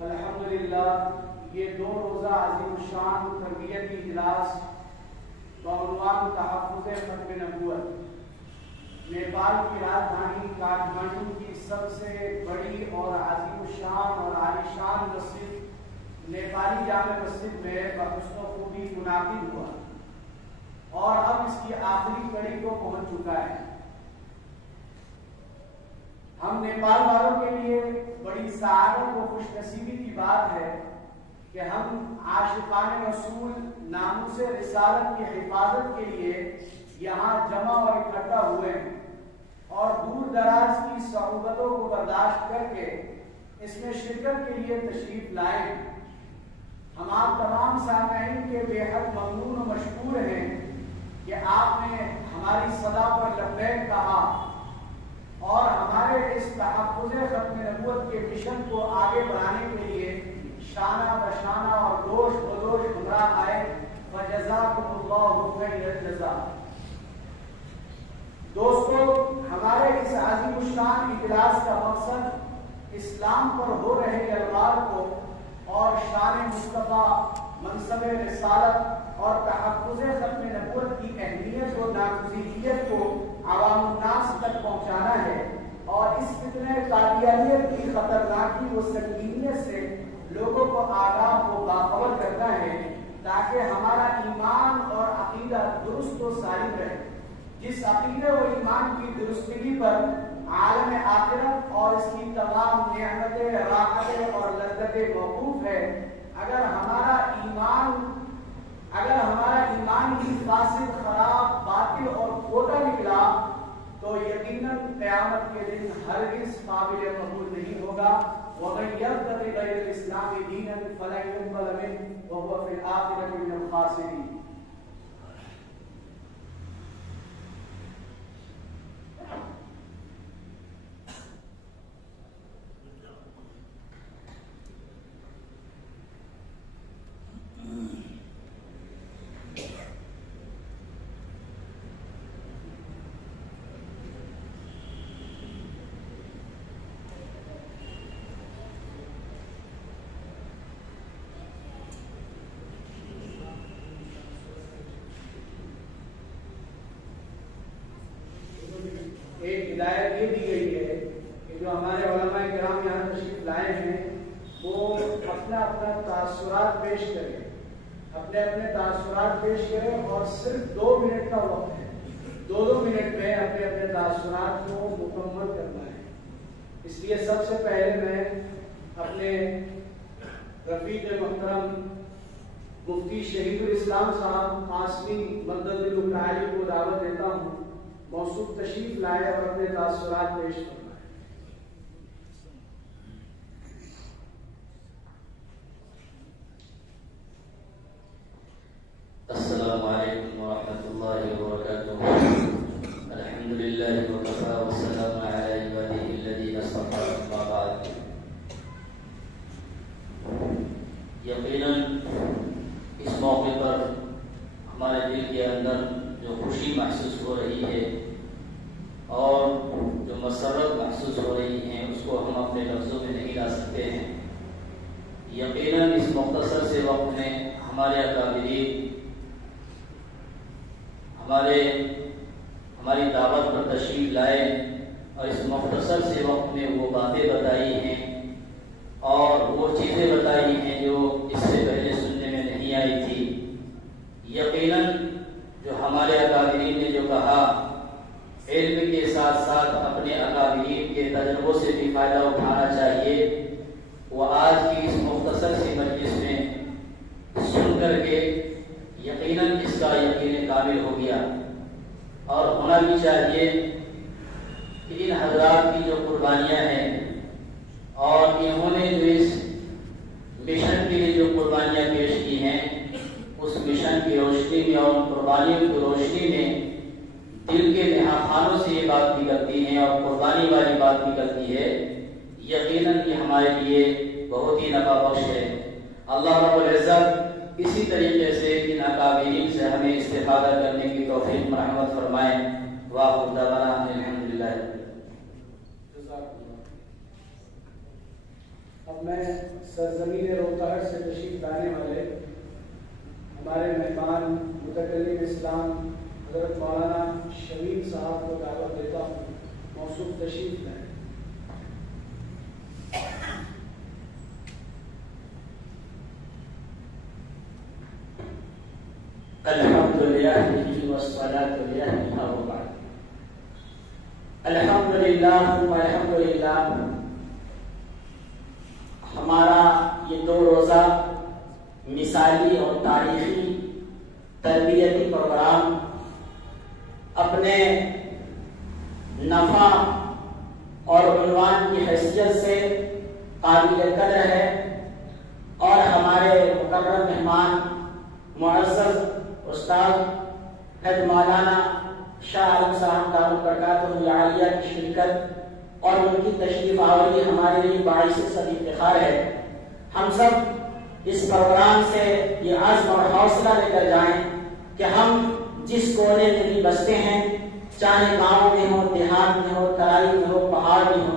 الحمدللہ یہ 2 روزہ عظیم الشان تربیتی اجلاس بعنوان تحفظ ختم نبوت نیپال کی راجدھانی کاٹھمانڈو کی سب سے بڑی اور عظیم الشان اور عالیشان مسجد نیپالی جامع مسجد میں بحسن و خوبی منعقد ہوا اور اب اس کی آخری کڑی کو پہنچ چکا ہے۔ ہم نیپال والوں کے لیے بڑی سعادت و خوش نصیبی کی بات ہے کہ ہم عاشقان رسول ناموس رسالت کی حفاظت کے لیے یہاں جمع اور اکٹھا ہوئے ہیں اور دور دراز کی صعوبتوں کو برداشت کر کے اس میں شرکت کے لیے تشریف لائے ہیں۔ ہم آپ تمام سامعین کے بے حد ممنون و مشکور ہیں کہ آپ نے ہماری صدا پر لبیک کہا اور ہمارے اس تحفظ ختم نبوت کے مشن کو آگے بڑھانے کے لیے شانہ بشانہ اور دوش بدوش ہمراہ آئے۔ فجزاکم اللہ خیر الجزا۔ دوستو، ہمارے اس عظیم الشان اجلاس کا مقصد اسلام پر ہو رہے الغار کو اور شان مصطفیٰ، منصب رسالت اور تحفظ ختم نبوت کی اہمیت و ناگزیریت کو عوام الناس تک پہنچانا ہے اور اس فتنہ قادیانیت کی خطرناکی و سنگینیت سے لوگوں کو آگاہ و باخبر کرنا ہے تاکہ ہمارا ایمان اور عقیدہ درست و سالم رہے۔ جس عقیدے و ایمان کی درستگی پر عالم آخرت اور اس کی تمام نعمتیں، راحتیں اور لذتیں موقوف ہے، اگر ہمارا ایمان ہی فاسد، خراب، باطل اور کھوٹا نکلا تو یقیناً قیامت کے دن ہرگز قابل قبول نہیں ہوگا۔ وَمَن يَبْتَغِ غَيْرَ الْإِسْلَامِ دِينًا فَلَن يُقْبَلَ مِنْهُ وَهُوَ فِي الْآخِرَةِ مِنَ الْخَاسِرِينَ۔ ایک ہدایت یہ دی گئی ہے کہ جو ہمارے علماء کرام یہاں تشریف لائے ہیں وہ اپنا تاثرات پیش کریں، اپنے تاثرات پیش کریں اور صرف 2 منٹ کا وقت ہے، 2 منٹ میں اپنے تاثرات کو مکمل کرنا ہے۔ اس لیے سب سے پہلے میں اپنے رفیق محترم مفتی شہید الاسلام صاحب قاسمی مدد العالی کو دعوت دیتا ہوں موصوف تشریف لائے اور اپنے تاثرات پیش کرنا ہے۔ السلام علیکم ورحمۃ اللہ وبرکاتہ۔ الحمدللہ وکفی والسلام علی عبادہ الذین اصطفی، اما بعد۔ یقیناً اس موقع پر ہمارے دل کے اندر جو خوشی محسوس ہو رہی ہے اور جو مسرت محسوس ہو رہی ہے اس کو ہم اپنے لفظوں میں نہیں لا سکتے ہیں۔ یقیناً اس مختصر سے وقت میں ہمارے اکابرین ہماری دعوت پر تشریف لائے اور اس مختصر سے وقت میں وہ باتیں بتائی ہیں اور وہ چیزیں بتائی ہیں جو اس سے پہلے سننے میں نہیں آئی تھی۔ یقیناً جو ہمارے اکابرین نے جو کہا، علم کے ساتھ ساتھ اپنے اکابرین کے تجربوں سے بھی فائدہ اٹھانا چاہیے، وہ آج کی اس مختصر سی مجلس میں سن کر کے یقیناً اس کا یقین کامل ہو گیا۔ اور ہونا بھی چاہیے کہ ان حضرات کی جو قربانیاں ہیں اور انہوں نے جو اس مشن کے لیے جو قربانیاں پیش کی ہیں، اس مشن کی روشنی میں اور قربانیوں کی روشنی میں دل کے نہا خانوں سے یہ بات نکلتی ہے اور قربانی والی بات نکلتی ہے، یقیناً یہ ہمارے لیے بہت ہی نفع بخش ہے۔ اللہ رب العزت اسی طریقے سے ان اکابرین سے ہمیں استفادہ کرنے کی توفیق مرحمت فرمائے۔ واخر دعوانا الحمدللہ۔ اب میں سرزمین روتاہٹ سے تشریف لانے والے ہمارے مہمان متکلم اسلام حضرت مولانا شمیم صاحب کو دعوت دیتا ہوں موصوف تشریف لائیں۔ الحمد للہ والصلاة للہ وبعد۔ الحمد للہ والحمد للہ، ہمارا یہ 2 روزہ مثالی اور تاریخی تربیتی پروگرام اپنے نفع اور عنوان کی حیثیت سے قابل قدر ہے، اور ہمارے مکرم مہمان معزز استاد حضرت مولانا شاہ عالم صاحب دامت برکاتہ عالیہ کی شرکت اور ان کی تشریف آوری ہمارے لیے باعث سب افتخار ہے۔ ہم سب اس پروگرام سے یہ عزم اور حوصلہ لے کر جائیں کہ ہم جس کونے میں بھی بستے ہیں، چاہے گاؤں میں ہو، دیہات میں ہو، ترائی میں ہو، پہاڑ میں ہو،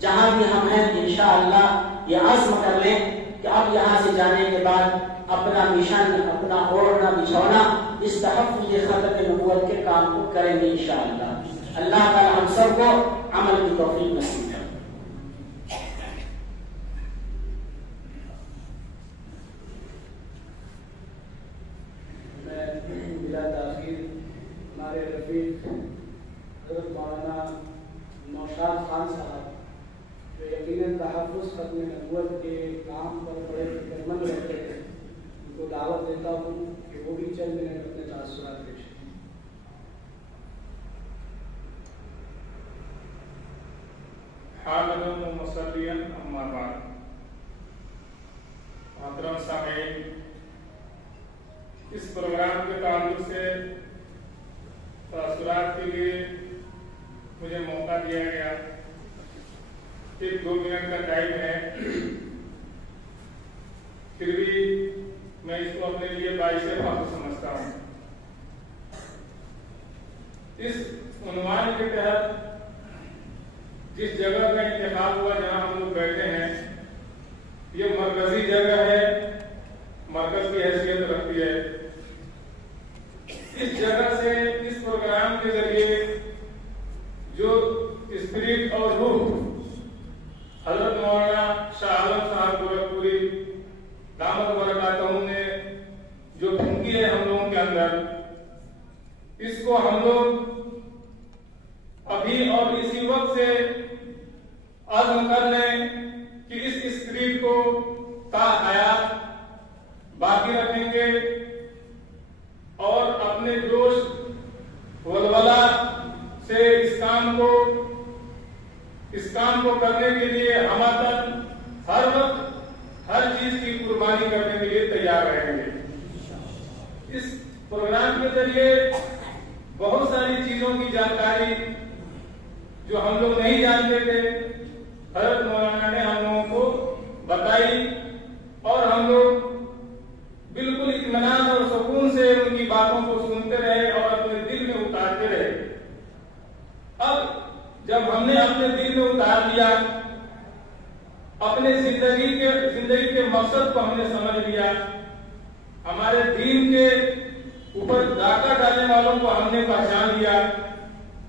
جہاں بھی ہم ہیں انشاءاللہ یہ عزم کر لیں کہ اب یہاں سے جانے کے بعد اپنا مشن، اپنا اوڑھنا بچھونا اس تحفظ ختم نبوت کے کام کو کریں گے انشاءاللہ۔ اللہ تعالی ہم سب کو عمل کی توفیق نصیب کرے۔ میں بلا تاخیر ہمارے رفیق حضرت مولانا نوشاد خان صاحب جو یقیناً تحفظ ختم نبوت کے کام پر بڑے فکرمند رہتے ہیں، ان کو دعوت دیتا ہوں کہ وہ بھی چند منٹ اپنے تاثرات پیش کریں۔ حامداً و مصلیاً اما بعد۔ محترم سامعین، اس پروگرام کے تعلق سے تاثرات کے لیے مجھے موقع دیا گیا، 1-2 منٹ کا ٹائم ہے، پھر بھی میں اس کو اپنے لیے باعث فخر سمجھتا ہوں۔ اس عنوان کے تحت جس جگہ کا انتخاب ہوا جہاں ہم لوگ بیٹھے ہیں، یہ مرکزی جگہ ہے، مرکز کی حیثیت رکھتی ہے۔ اس جگہ سے اس پروگرام کے ذریعے جو اسپرٹ اور روح حضرت مولانا شاہ عالم صاحب گورکھپوری دامت برکاتہ نے جو پھونکی ہے ہم لوگوں کے اندر، اس کو ہم لوگ ابھی اور اسی وقت سے عزم کر لیں کہ اس اسپرٹ کو تا حیات باقی رکھیں گے، اور اپنے جوش ولولہ سے اس کام کو کرنے کے لیے ہماتن ہر وقت ہر چیز کی قربانی کرنے کے لیے تیار رہیں گے۔ اس پروگرام کے ذریعے بہت ساری چیزوں کی جانکاری جو ہم لوگ نہیں جانتے تھے، حضرت مولانا نے ہم لوگوں کو بتائی، اور ہم لوگ بالکل اطمینان اور سکون سے ان کی باتوں کو سنتے رہے اور اپنے دل میں اتارتے رہے۔ اب جب ہم نے اپنے دل میں اتار لیا، اپنے زندگی کے مقصد کو ہم نے سمجھ لیا، ہمارے دین کے اوپر ڈاکہ ڈالنے والوں کو ہم نے پہچان لیا،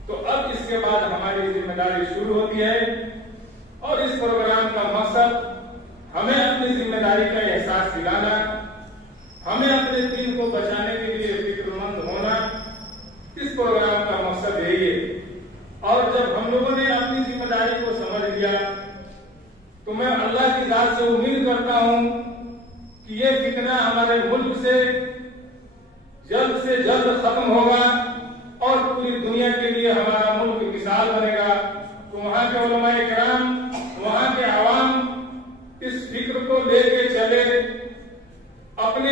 تو اب اس کے بعد ہماری ذمہ داری شروع ہوتی ہے، اور اس پروگرام کا مقصد ہمیں اپنی ذمہ داری کا احساس دلانا، ہمیں اپنے دین کو بچانے کے لیے فکر مند ہونا، اس پروگرام کا مقصد یہی ہے۔ اور جب ہم لوگوں نے اپنی ذمہ داری کو سمجھ لیا، تو میں اللہ کی ذات سے امید کرتا ہوں کہ یہ فتنہ ہمارے ملک سے جلد ختم ہوگا، اور پوری دنیا کے لیے ہمارا ملک مثال بنے گا۔ تو وہاں کے علماء کرام، وہاں کے عوام اس فکر کو لے کے چلے، اپنے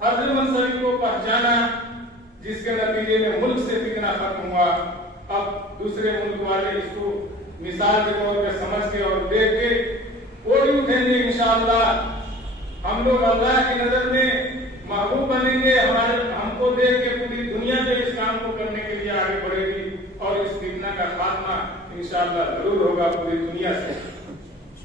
فرض منصب کو پہچانا، جس کے نتیجے میں ملک سے فتنہ ختم ہوا۔ اب دوسرے ملک والے اس کو مثال کے طور پہ سمجھ کے اور دیکھ کے کوڑی اٹھیں گے انشاءاللہ۔ ہم لوگ اللہ کی نظر میں محبوب بنیں گے، ہم کو دیکھ کے پوری دنیا جو اس کام کو کرنے کے لیے آگے بڑھے گی، اور اس فتنہ کا خاتمہ انشاءاللہ ضرور ہوگا پوری دنیا سے۔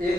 1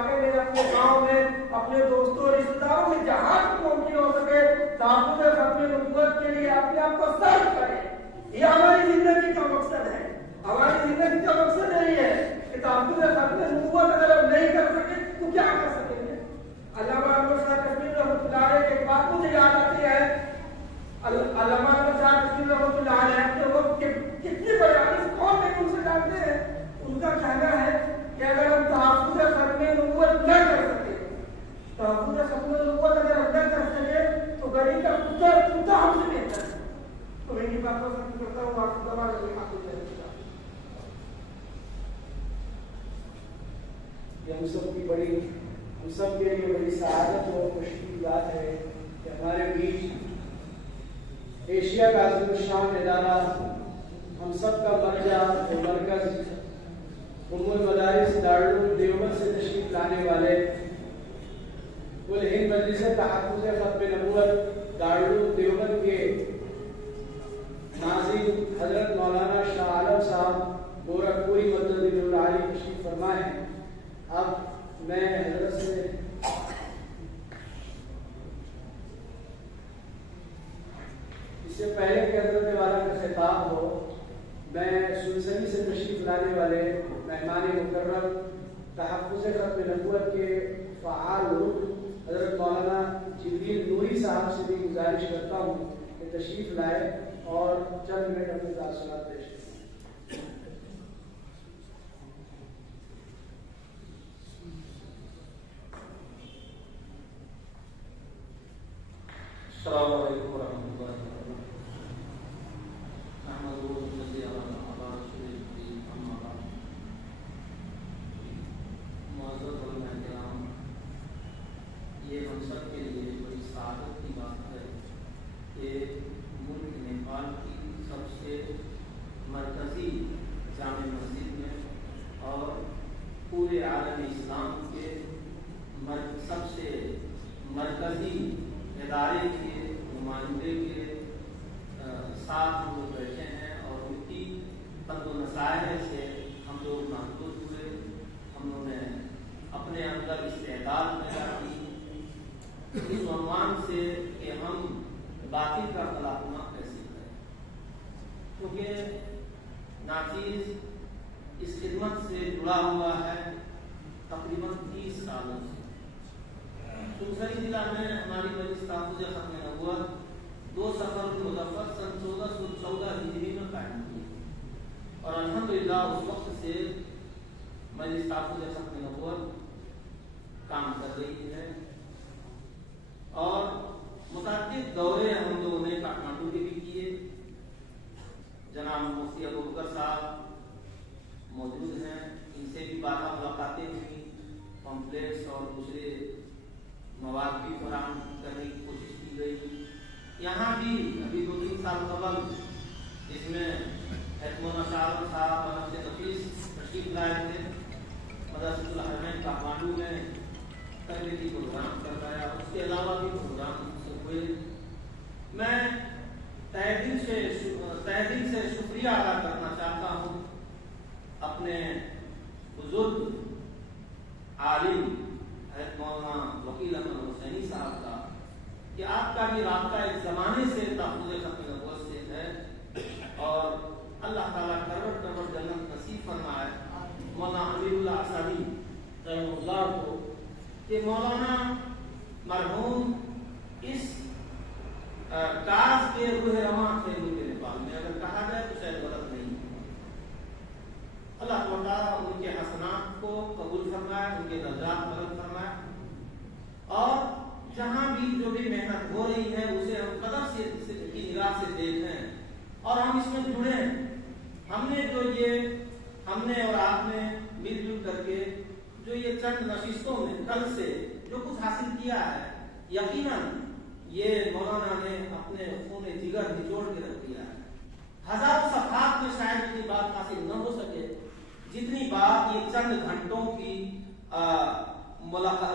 علاقے میں، اپنے گاؤں میں، اپنے دوستوں رشتے داروں میں جہاں تک ممکن ہو سکے تحفظ ختم نبوت کے لیے اپنے آپ کو صرف کریں۔ یہ ہماری زندگی کا مقصد ہے، ہماری زندگی کا مقصد یہی ہے کہ تحفظ ختم نبوت اگر ہم نہیں کر سکے تو کیا کر سکیں گے؟ علامہ احمد شاہ کشمیری رحمۃ اللہ علیہ کی ایک بات مجھے یاد آتی ہے، علامہ احمد شاہ کشمیری رحمۃ اللہ علیہ کے وہ کتنی بڑے عالم کون نہیں ان سے جانتے ہیں، ان کا کہنا ہے کہ اگر ہم تحفظ ختم نبوت نہ کر سکے، تحفظ ختم نبوت اگر ہم نہ کر سکے تو گڑی کا کتا ہم سے بہتر ہے۔ تو میں یہ بات پسند کرتا ہوں، آپ کو دبا لگے آپ کو یہ ہم سب کی بڑی، ہم سب کے لیے بڑی سعادت اور خوشی کی بات ہے کہ ہمارے بیچ ایشیا کا عظیم الشان ادارہ، ہم سب کا مرجع اور مرکز ام المدارس دارالعلوم دیوبند سے تشریف لانے والے کل ہند مجلس تحفظ ختم نبوت دارالعلوم دیوبند کے ناظم حضرت مولانا شاہ عالم صاحب گورکھپوری مدد العالی تشریف فرمائے ہیں۔ اب میں حضرت سے اس سے پہلے کہ حضرت والا کا خطاب ہو، میں سنسنی سے تشریف لانے والے مہمان مکرم تحفظ ختم نبوت کے فعال رکن حضرت مولانا جبریل نوری صاحب سے بھی گزارش کرتا ہوں کہ تشریف لائے اور چند منٹ اپنے تاثرات پیش کریں۔ السلام علیکم ورحمۃ اللہ وبرکاتہ۔ احمد صلی اللہ معذرت کرام، یہ ہم سب کے لیے بڑی سعادت کی بات ہے کہ ملک نیپال کی سب سے مرکزی جامع مسجد میں اور پورے عالم اسلام کے سب سے مرکزی ادارے کے نمائندے کے ساتھ ہم لوگ بیٹھے ہیں اور ان کی فضل و نصائح سے ہم لوگ محفوظ ہوئے۔ ہم لوگوں نے اپنے اندر استعداد پیدا کی اس عنوان سے کہ ہم باطل کا خاتمہ کیسے کریں، کیونکہ ناچیز اس خدمت سے جڑا ہوا ہے تقریباً 30 سالوں سے۔ سنسنی ضلع میں ہماری مجلس تحفظ ختم نبوت 2 صفر المظفر سن 1414 ہجری میں قائم کی اور الحمدللہ اس وقت سے مجلس تحفظ ختم نبوت کام کر رہی ہے اور متعدد دورے ہم لوگوں نے کاٹمانڈو کے بھی کیے۔ جناب مفتی ابوبکر صاحب موجود ہیں، ان سے بھی بارہا ملاقاتیں ہوئی، پمفلیٹس اور دوسرے مواد بھی فراہم کرنے کی کوشش کی گئی۔ یہاں بھی ابھی 2-3 سال قبل اس میں احتمام شاہ صاحب بنفس نفیس تشریف لائے تھے، مدرسۃ الحرمین کاٹمانڈو میں تربیتی پروگرام کروایا، اس کے علاوہ بھی پروگرام ہوئے۔ میں تہہ دل سے شکریہ ادا کرنا چاہتا ہوں اپنے بزرگ عالم حضرت مولانا وکیل احمد حسینی صاحب کا کہ آپ کا بھی رابطہ ایک زمانے سے تحفظ ختم نبوت سے ہے اور اللہ تعالیٰ کرور جنت نصیب فرمائے مولانا امیر اللہ اسادی رحمہ اللہ کو کہ مولانا مرحوم اس کاز کے روح رواں تھے ملک نیپال میں، اگر کہا جائے تو شاید غلط نہیں۔ اللہ تعالیٰ ان کے حسنات کو قبول فرمائے، ان کے درجات بلند فرمائے اور جہاں بھی جو بھی محنت ہو رہی ہے اسے ہم قدر سے کی نگاہ سے دیکھیں اور ہم اس میں جڑیں۔ ہم نے اور آپ نے مل جل کر کے جو یہ چند نشستوں میں کل سے جو کچھ حاصل کیا ہے، یقیناً یہ مولانا نے اپنے خون جگر نچوڑ کے رکھ دیا ہے۔ ہزاروں صفحات میں شاید اتنی بات حاصل نہ ہو سکے جتنی بات یہ چند گھنٹوں کی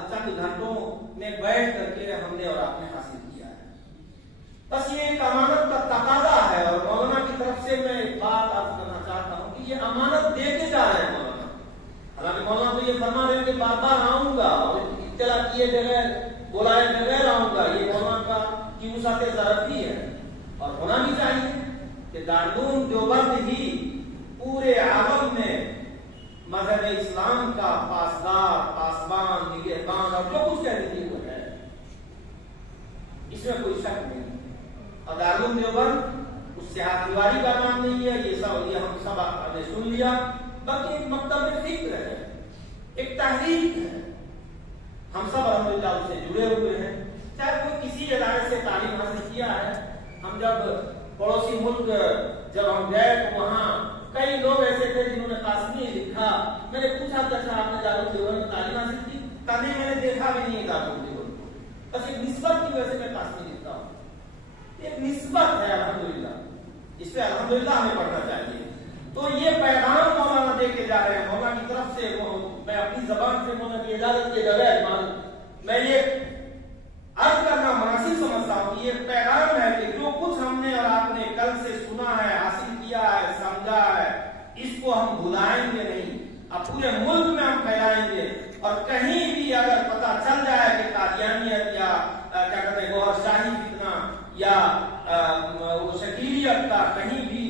چند گھنٹوں میں بیٹھ کر کے ہم نے اور آپ نے حاصل کیا ہے۔ بس یہ ایک امانت کا تقاضا ہے اور مولانا کی طرف سے میں ایک بات عرض کرنا چاہتا ہوں کہ یہ امانت دے کے جا رہے ہیں مولانا۔ حالانکہ مولانا تو یہ فرما رہے ہیں کہ بار بار آؤں گا کہ دارالعلوم دیوبند ہی پورے عالم میں مذہب اسلام کا پاسدار، پاسبان، نگہبان اور جو کچھ کہہ دیجیے وہ ہے، اس میں کوئی شک نہیں۔ اور دارالعلوم دیوبند اس سے ہاتھ دیواری کا نام نہیں ہے، یہ ہم سب نے سن لیا، بلکہ ایک مکتب فکر ہے، ایک تحریک ہے، ہم سب الحمدللہ اس سے جڑے ہوئے ہیں۔ چاہے کوئی کسی ادارے سے تعلیم حاصل کیا ہے، ہم جب پڑوسی ملک جب ہم گئے تو وہاں کئی لوگ ایسے تھے جنہوں نے قاسمی لکھا، میں نے پوچھا تھا آپ نے دارالعلوم دیوبند میں تعلیم حاصل کی؟ کبھی میں نے دیکھا بھی نہیں دارالعلوم دیوبند کو، بس ایک نسبت کی وجہ سے میں قاسمی لکھتا ہوں، ایک نسبت ہے الحمدللہ، اس پہ الحمدللہ ہمیں پڑھنا چاہیے۔ تو یہ پیغام مولانا دے کے جا رہے ہیں، مولانا کی طرف سے میں اپنی زبان سے مولانا کی اجازت کے بغیر میں یہ عرض کرنا مناسب سمجھتا ہوں کہ یہ پیغام ہے کہ جو کچھ ہم نے اور آپ نے کل سے سنا ہے، حاصل کیا ہے، سمجھا ہے، اس کو ہم بھلائیں گے نہیں، اب پورے ملک میں ہم پھیلائیں گے، اور کہیں بھی اگر پتہ چل جائے کہ قادیانیت یا کیا کہتے ہیں گوہر شاہی فتنہ یا وہ شکیلیت کا کہیں بھی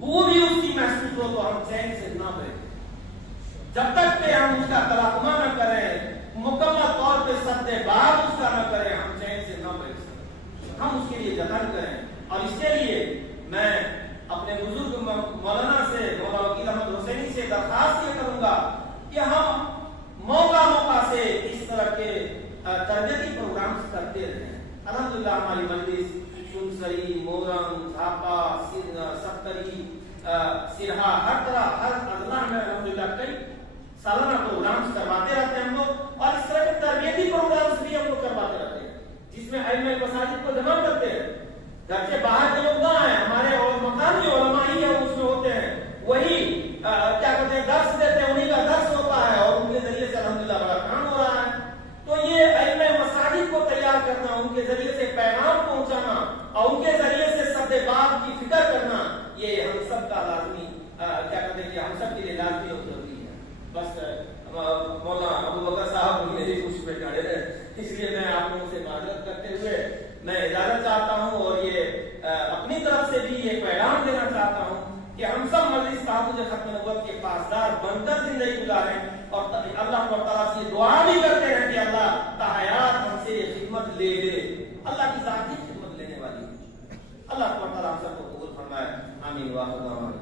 وہ بھی اس کی محسوس ہو تو ہم چین سے نہ بیٹھیں، جب تک کہ ہم اس کا تلاقمہ نہ کریں، مکمل طور پہ سد باب اس کا نہ کریں، ہم چین سے نہ بیٹھ سکیں، ہم اس کے لیے جتن کریں۔ اور اس کے لیے میں اپنے بزرگ مولانا سے، مولانا وکیل احمد حسینی سے درخواست یہ کروں گا کہ ہم موقع سے اس طرح کے تربیتی پروگرامز کرتے رہیں۔ الحمدللہ ہماری مجلس سنسری، مورم، دھاپا، ستری، سرہا، ہر طرح ہر اضلاع میں الحمدللہ کئی سالانہ پروگرامز کرواتے رہتے ہیں ہم لوگ، اور اس طرح کے تربیتی پروگرامز بھی ہم لوگ کرواتے رہتے ہیں جس میں ائمہ مساجد کو جمع کرتے ہیں، گھر سے باہر کے لوگ نہ آئے، ہمارے اور مقامی علماء ہی ہے اس میں ہوتے ہیں، وہی کیا کہتے ہیں درس دیتے ہیں، انہیں کا درس ہوتا ہے اور ان کے ذریعے سے الحمدللہ بڑا کام ہو رہا ہے۔ تو یہ ائمہ مساجد کو تیار کرنا، ان کے ذریعے سے پیغام پہنچانا اور ان کے ذریعے سے سد باب کی فکر کرنا، یہ ہم سب کا لازمی کیا کہتے ہیں کہ ہم سب کے لیے لازمی اور ضروری ہے۔ بس مولانا ابو بکر صاحب میری خوش پہ کھڑے ہیں، اس لیے میں آپ لوگوں سے معذرت کرتے ہوئے میں اجازت چاہتا ہوں، اور یہ اپنی طرف سے بھی یہ پیغام دینا چاہتا ہوں کہ ہم سب مجلس تحفظ ختم نبوت کے پاسدار بن کر زندگی گزاریں، اور اللہ تعالیٰ سے دعا بھی کرتے ہیں کہ اللہ تحیات ہم سے یہ خدمت لے لے، اللہ کی ذاتی خدمت لینے والی ہے، اللہ تعالیٰ ہم سب کو قبول فرمائے، آمین واخر دعوانا۔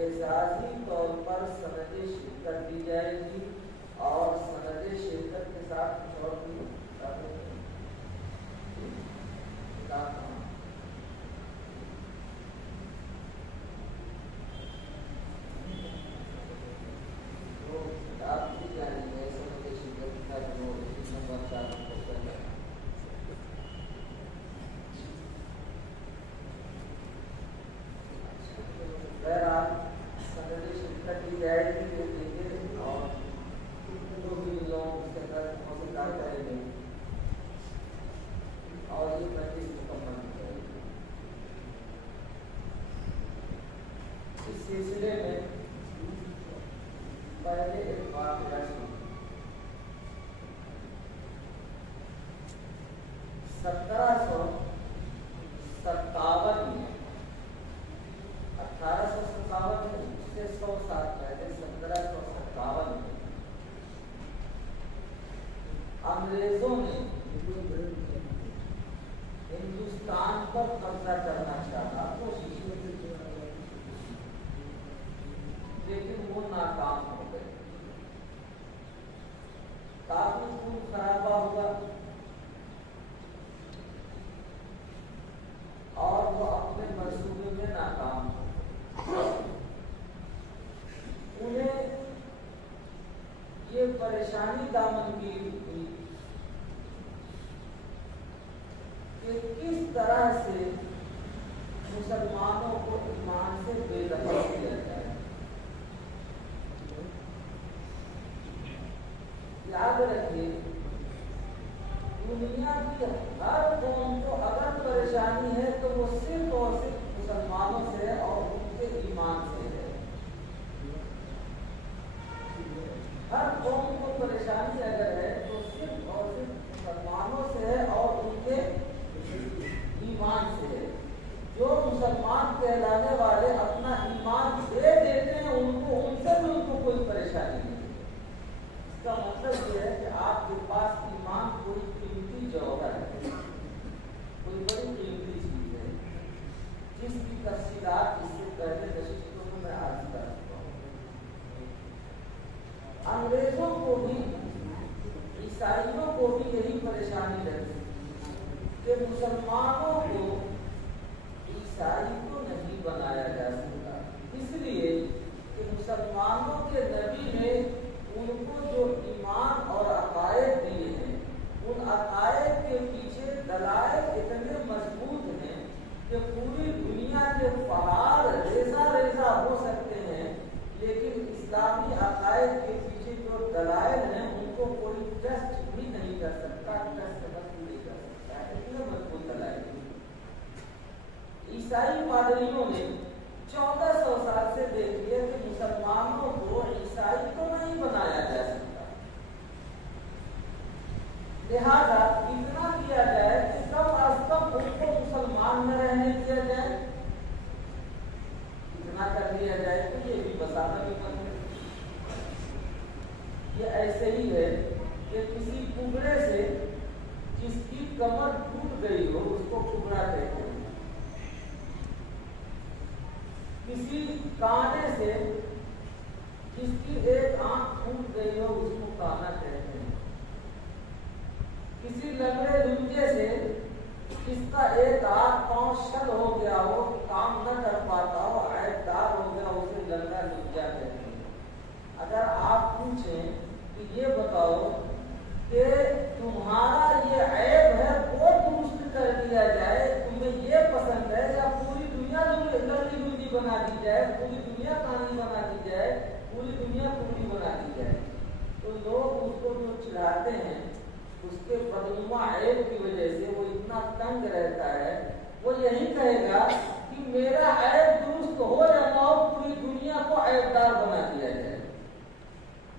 اعزازی طور پر سند شرکت دی جائے گی اور سند شرکت کے ساتھ کچھ اور بھی سلسلے میں پہلے ایک واقعہ سنا 1757 میں 1857 میں اس سے 100 سال پہلے 1757 میں انگریزوں نے ہندوستان پر قبضہ کرنا چاہا کوشش لیکن وہ ناکام ہو گئے. کافی خون خرابہ ہوا اور وہ اپنے منصوبے میں ناکام ہو. انہیں یہ پریشانی دامنگیر ہوئی کہ کس طرح سے مسلمانوں کو ایمان سے بے دخل کیا جائے. یاد رکھیے دنیا کی ہر قوم کو اگر پریشانی ہے تو وہ صرف اور صرف مسلمانوں سے اور ان کے ایمان سے ہے. ہر قوم کو پریشانی اگر ہے تو صرف اور صرف مسلمانوں سے ہے اور ان کے ایمان سے ہے. جو مسلمان کہلانے والے اپنا ایمان دے دیتے ہیں ان سے بھی ان کو کوئی پریشانی نہیں. اس کا مطلب یہ ہے کہ آپ کے پاس ایمان کوئی قیمتی جوہر ہے, کوئی بڑی قیمتی چیز ہے جس کی تفصیلات اس سے پہلے نشستوں میں عرض کر چکا ہوں. انگریزوں کو بھی عیسائیوں کو بھی یہی پریشانی رہتی کہ مسلمانوں کو عیسائی تو نہیں بنایا جا سکتا, اس لیے کہ مسلمانوں کے نبی نے ان کو جو ایمان اور عقائد دیے ہیں ان عقائد کے پیچھے دلائل اتنے مضبوط ہیں کہ پوری دنیا کے پہاڑ ریزہ ریزہ ہو سکتے ہیں, لیکن اسلامی عقائد کے پیچھے جو دلائل ہیں ان کو کوئی ٹیسٹ بھی نہیں کر سکتا, ٹیسٹ نہیں کر سکتا, اتنے مضبوط دلائل. عیسائی پادریوں نے 1400 سال سے دیکھیے کہ مسلمانوں کو عیسائی تو نہیں بنایا جا سکتا, لہذا اتنا کیا جائے کہ کم از کم ان کو مسلمان نہ رہنے دیا جائے, اتنا کر دیا جائے تو یہ بھی بسانا بھی بن ہے. یہ ایسے ہی ہے کہ کسی کبڑے سے جس کی کمر ٹوٹ گئی ہو اس کو کبڑا کہتے ہیں, کسی کانے سے جس کی ایک آنکھ ٹوٹ گئی ہو اس کو کانا کہتے ہیں, کسی لنگڑے لنجے سے جس کا ایک ہاتھ پاؤں شل ہو گیا ہو, کام نہ کر پاتا ہو, عیب دار ہو گیا, اسے لنگڑا لنجا کہتے ہیں. اگر آپ پوچھیں کہ یہ بتاؤ کہ تمہارا یہ عیب ہے وہ درست کر دیا جائے, تمہیں یہ پسند ہے یا پوری دنیا لنگڑی لنجی بنا دی جائے, پوری دنیا کہانی بنا دی جائے, پوری دنیا پوری بنا دی جائے, تو لوگ اس کو جو چڑھاتے ہیں اس کے بدنما عیب کی وجہ سے وہ اتنا تنگ رہتا ہے, وہ یہی کہے گا کہ میرا عیب درست ہو یا نہ ہو پوری دنیا کو عیب دار بنا دیا جائے,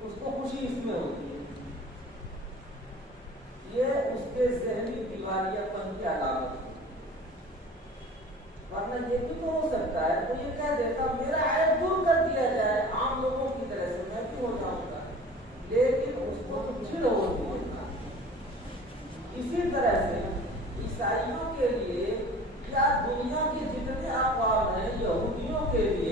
اس کو خوشی اس میں ہوتی ہے. یہ اس کے ذہنی دیوالیہ پن کی علامت ہے. ورنہ یہ بھی تو ہو سکتا ہے تو یہ کہہ دیتا میرا عیب دور کر دیا جائے عام لوگوں کی طرح سے, میں بھی ہو جاؤں گا, لیکن اس کو تو چڑ ہوتی ہے. اسی طرح سے عیسائیوں کے لیے یا دنیا کے جتنے اقوام ہیں یہودیوں کے لیے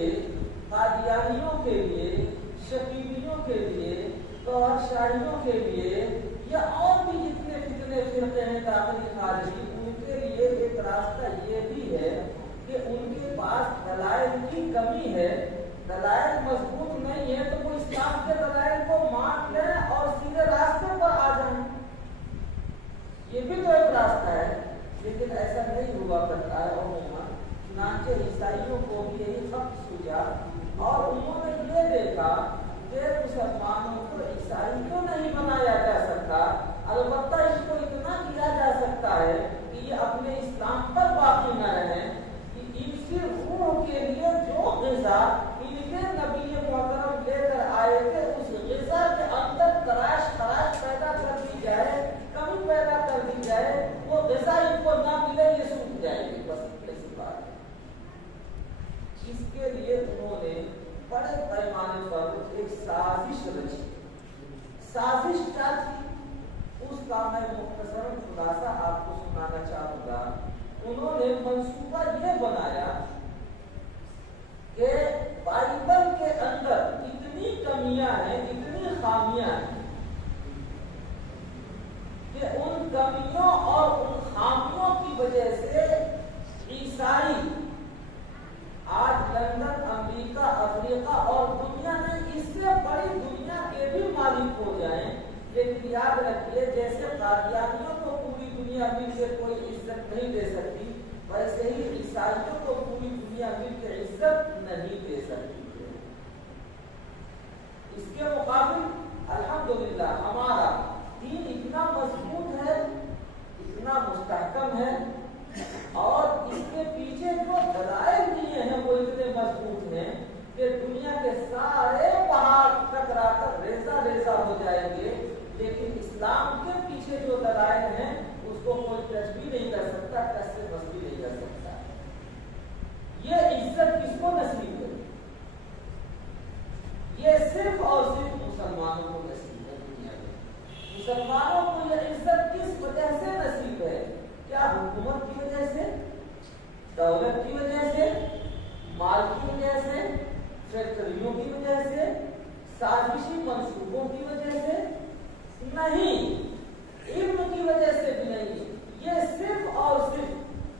شہریوں کے لیے، شکیبیوں کے لیے، گوہر شاہیوں کے لیے، یا اور بھی جتنے کتنے فرقے ہیں داخلی خارجی، ان کے لیے ایک راستہ یہ بھی ہے کہ ان کے پاس دلائل کی کمی ہے، دلائل مضبوط نہیں ہے، تو وہ اسلام کے دلائل کو مان لیں اور سیدھے راستے پر آ جائیں۔ یہ بھی تو ایک راستہ ہے، لیکن ایسا نہیں ہوا کرتا ہے عموماً۔ چنانچہ عیسائیوں کو بھی یہی خط سوجا اور انہوں نے یہ دیکھا کہ مسلمانوں کو عیسائی کیوں نہیں بنایا جا سکتا، البتہ اس کو اتنا کیا جا سکتا ہے کہ یہ اپنے اسلام پر باقی نہ رہیں، کہ ان کی روح کے لیے جو غذا ان کے نبی محترم لے کر آئے تھے، اس غذا کے اندر تراش خراش پیدا کر دی جائے، کمی پیدا کر دی جائے، وہ غذا ان کو نہ ملے، یہ سوکھ جائے گی، بس ایسی بات ہے۔ اس کے لیے انہوں نے بڑے پیمانے پر ایک سازش رچی۔ سازش کیا تھی؟ اس کا میں مختصر خلاصہ آپ کو سنانا چاہوں گا۔ انہوں نے منصوبہ یہ بنایا کہ بائبل کے اندر اتنی کمیاں ہیں، اتنی خامیاں ہیں کہ ان کمیوں اور ان خامیوں کی وجہ سے عیسائی آج لندن، امریکہ، افریقہ اور دنیا میں اس سے بڑی دنیا کے بھی مالک ہو جائیں، لیکن یاد رکھیے جیسے قادیانیوں کو پوری دنیا مل کے کوئی عزت نہیں دے سکتی، ویسے ہی عیسائیوں کو پوری دنیا مل کے عزت نہیں دے سکتی۔ اس کے مقابل الحمدللہ ہمارا دین اتنا مضبوط ہے، اتنا مستحکم ہے، اور اس کے پیچھے جو دلائل دیے ہیں وہ اتنے مضبوط ہیں کہ دنیا کے سارے پہاڑ ٹکرا کر ریزہ ریزہ ہو جائیں گے، لیکن اسلام کے پیچھے جو دلائل ہیں اس کو کوئی ٹچ بھی نہیں کر سکتا، ٹچ سے بس بھی نہیں کر سکتا۔ یہ عزت کس کو نصیب ہے؟ یہ صرف اور صرف مسلمانوں کو نصیب ہے۔ دنیا میں مسلمانوں کو یہ عزت کس وجہ سے نصیب ہے؟ کیا حکومت کی وجہ سے، دولت کی وجہ سے، مال کی وجہ سے، فیکٹریوں کی وجہ سے، سازشی منصوبوں کی وجہ سے؟ نہیں، علم کی وجہ سے بھی نہیں۔ یہ صرف اور صرف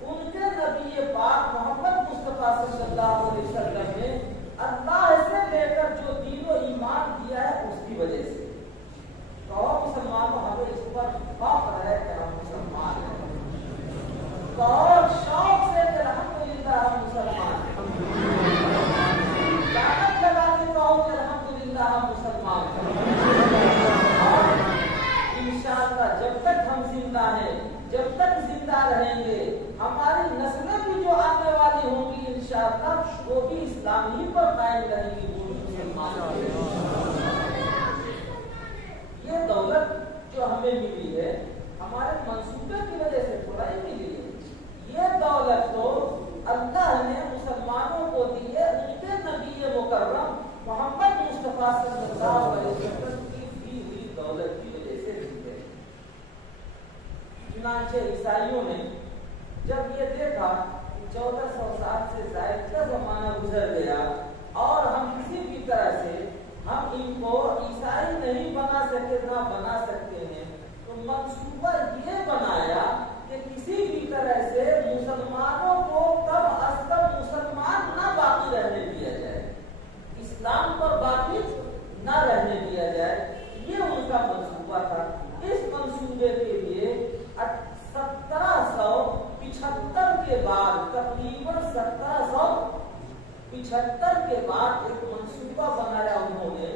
ان کے نبی پاک محمد مصطفیٰ صلی اللہ علیہ وسلم نے اللہ سے لے کر جو دین و ایمان دیا ہے اس کی وجہ سے۔ تو مسلمانوں ہمیں اس پر فخر ہے کہ ہم مسلمان ہیں، اور شوق سے کہ الحمدللہ ہم مسلمان ہیں، طاقت لگا کے کہو کہ الحمدللہ ہم مسلمان ہیں، اور انشاءاللہ جب تک ہم زندہ ہیں، جب تک زندہ رہیں گے، ہماری نسلیں بھی جو آنے والی ہوں گی انشاءاللہ وہ بھی اسلام ہی پر قائم رہیں گی، وہ بھی مسلمان ہیں۔ یہ دولت جو ہمیں ملی ہے ہمارے منصوبے کی وجہ سے تھوڑا ہی ملی ہے، یہ دولت تو اللہ نے مسلمانوں کو دی ہے ان کے نبی مکرم محمد مصطفیٰ صلی اللہ علیہ وسلم کی دی ہوئی دولت کی وجہ سے دی ہے۔ چنانچہ عیسائیوں نے جب یہ دیکھا کہ 1400 سال سے زائد کا زمانہ گزر گیا اور ہم کسی بھی طرح سے ہم ان کو عیسائی نہیں بنا سکے، نہ بنا سکتے ہیں، تو منصوبہ یہ بنایا کہ کسی بھی طرح سے مسلمانوں کو کم از کم مسلمان نہ باقی رہنے دیا جائے، اسلام پر باقی نہ رہنے دیا جائے۔ یہ ان کا منصوبہ تھا۔ اس منصوبے کے لیے 1775 کے بعد، تقریباً 1775 کے بعد ایک منصوبہ بنایا انہوں نے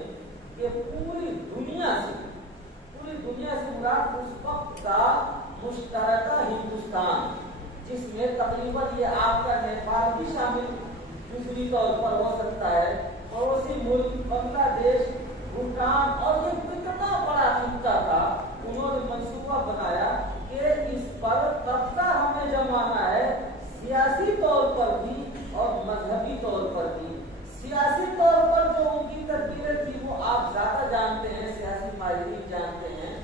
کہ پوری دنیا سے مراد اس وقت کا مشترکہ ہندوستان، جس میں تقریباً یہ آپ کا نیپال بھی شامل دوسری طور پر ہو سکتا ہے، پڑوسی ملک بنگلہ دیش، بھوٹان، اور یہ کتنا بڑا خطہ تھا۔ انہوں نے منصوبہ بنایا کہ اس پر قبضہ ہمیں جمانا ہے، سیاسی طور پر بھی اور مذہبی طور پر بھی۔ سیاسی طور پر جو ان کی تدبیریں تھی وہ آپ زیادہ جانتے ہیں، سیاسی ماہرین جانتے ہیں،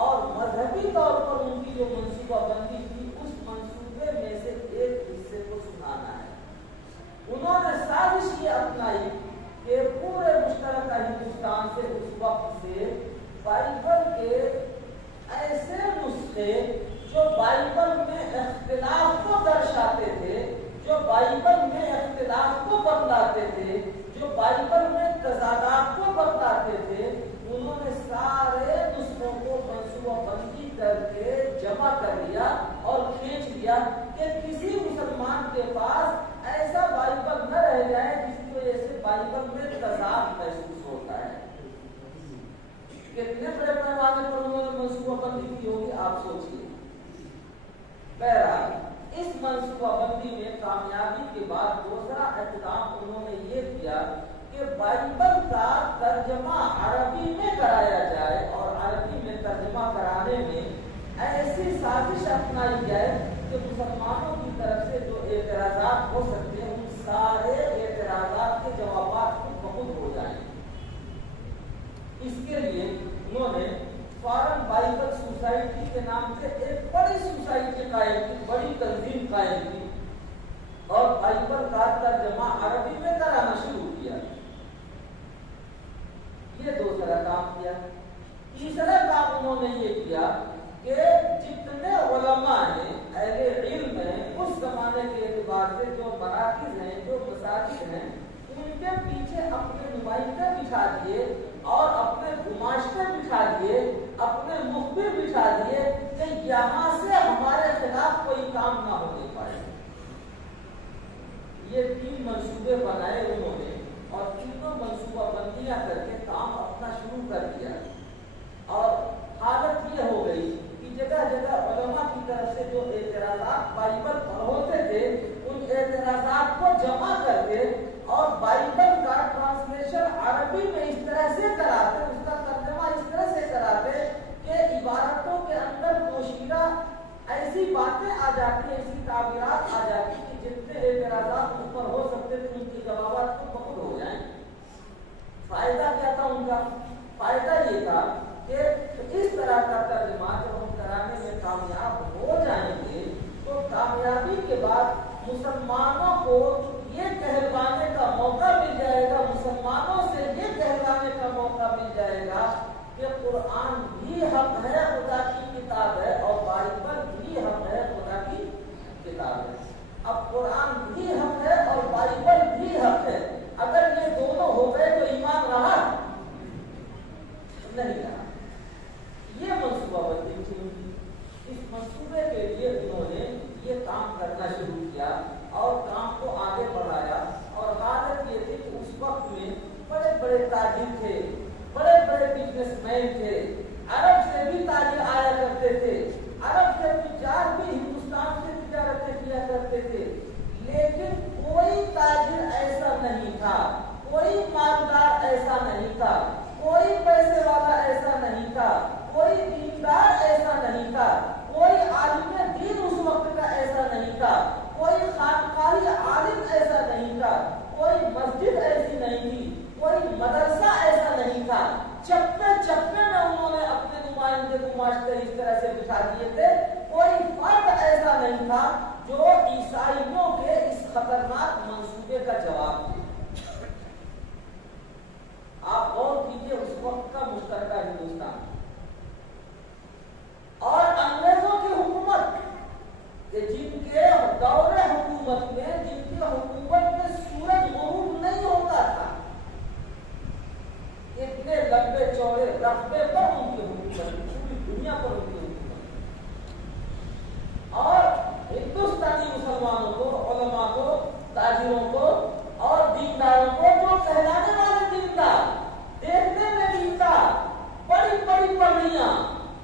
اور مذہبی طور پر ان کی جو منصوبہ بندی تھی اس منصوبے میں سے ایک حصے کو سنانا ہے۔ انہوں نے سازش یہ اپنائی کہ بائبل کے ایسے نسخے جو بائبل میں اختلاف کو درشاتے تھے، جو بائبل میں اختلاف کو بتلاتے تھے، جو بائبل میں تضادات کو بتلاتے تھے، انہوں نے سارے نسخوں کو منصوبہ بندی کر کے جمع کر لیا اور کھینچ لیا کہ کسی مسلمان کے پاس ایسا بائبل نہ رہ جائے جس کی وجہ سے بائبل میں تضاد محسوس ہوتا ہے۔ کتنے بڑے پیمانے پر انہوں نے منصوبہ بندی کی ہوگی آپ سوچیے۔ بہرحال اس منصوبہ بندی میں کامیابی کے بعد دوسرا اقدام انہوں نے یہ کیا کہ بائبل کا ترجمہ عربی میں کرایا جائے اور عربی میں ترجمہ کرانے میں ایسی سازش اپنائی جائے کہ مسلمانوں کی طرف سے جو اعتراضات ہو سکتے ہیں ان سارے اعتراضات کے جوابات کو بخود ہو جائیں۔ اس کے لیے انہوں نے فارن بائبل سوسائٹی کے نام سے ایک بڑی سوسائٹی قائم کی، بڑی تنظیم قائم کی اور بائبل کا ترجمہ عربی میں کرانا شروع کیا۔ یہ دوسرا کام کیا۔ تیسرا کام انہوں نے یہ کیا کہ جتنے علماء ہیں، اہل علم ہیں، اس زمانے کے اعتبار سے جو مراکز ہیں، جو مساجد ہیں، ان کے پیچھے اپنے نمائندے بٹھا دیے اور اپنے گماشتے بٹھا دیے، اپنے مخبر بٹھا دیے کہ یہاں سے ہمارے خلاف کوئی کام نہ ہونے پائے۔ یہ 3 منصوبے بنائے انہوں نے اور تینوں منصوبہ بندیاں کر کے کام اپنا شروع کر دیا اور حالت یہ ہو گئی کہ جگہ جگہ علماء کی طرف سے جو اعتراضات بائبل پر ہوتے تھے ان اعتراضات کو جمع کر کے اور بائبل کا ٹرانسلیشن عربی میں اس طرح سے کراتے، اس کا ترجمہ اس طرح سے کراتے کہ عبارتوں کے اندر پوشیدہ ایسی باتیں آ جاتی، ایسی تعبیرات آ جاتی کہ جتنے اعتراضات اس پر ہو سکتے تھے ان کے جوابات کو بخود ہو جائیں۔ فائدہ کیا تھا ان کا؟ فائدہ یہ تھا کہ اس طرح کا ترجمہ جب ہم کرانے میں کامیاب ہو جائیں گے تو کامیابی کے بعد مسلمانوں کو یہ کہلوانے کا موقع مل جائے گا، مسلمانوں سے یہ کہلوانے کا موقع مل جائے گا کہ قرآن بھی حق ہے، خدا کی کتاب ہے، اور بائبل بھی حق ہے، خدا کی کتاب ہے۔ اب قرآن بھی حق ہے اور بائبل بھی حق ہے، اگر یہ دونوں ہو گئے تو ایمان رہا نہیں رہا۔ یہ منصوبہ بندی تھی۔ اس منصوبے کے لیے انہوں نے یہ کام کرنا شروع کیا اور کام کو آگے بڑھایا اور حالت یہ تھی کہ اس وقت میں بڑے بڑے تاجر تھے، بڑے بڑے بزنس مین تھے، عرب سے بھی تاجر آیا کرتے تھے، عرب سے تجار بھی ہندوستان سے تجارتیں کیا کرتے تھے، لیکن کوئی تاجر ایسا نہیں تھا، کوئی مالدار ایسا نہیں تھا، کوئی پیسے والا ایسا نہیں تھا، کوئی دیندار ایسا نہیں تھا، کوئی عالم دین اس وقت کا ایسا نہیں تھا، کوئی خانقاہی عالم ایسا نہیں تھا، کوئی مسجد ایسی نہیں تھی، کوئی مدرسہ ایسا نہیں تھا۔ چپے چپے میں انہوں نے اپنے نمائندے گماشتے اس طرح سے بٹھا دیے تھے۔ کوئی فرد ایسا نہیں تھا جو عیسائیوں کے اس خطرناک منصوبے کا جواب دے۔ آپ غور کیجیے اس وقت کا مشترکہ ہندوستان اور انگریزوں کی حکومت کہ جن کے دور حکومت میں، جن کی حکومت میں سورج غروب نہیں ہوتا تھا، اتنے لمبے چوڑے رقبے پر ان کی حکومت، پوری دنیا پر ان کی حکومت، اور ہندوستانی مسلمانوں کو، علماء کو، تاجروں کو اور دینداروں کو جو کہلانے والے دیندار، دیکھنے میں دیندار، بڑی بڑی پگڑیاں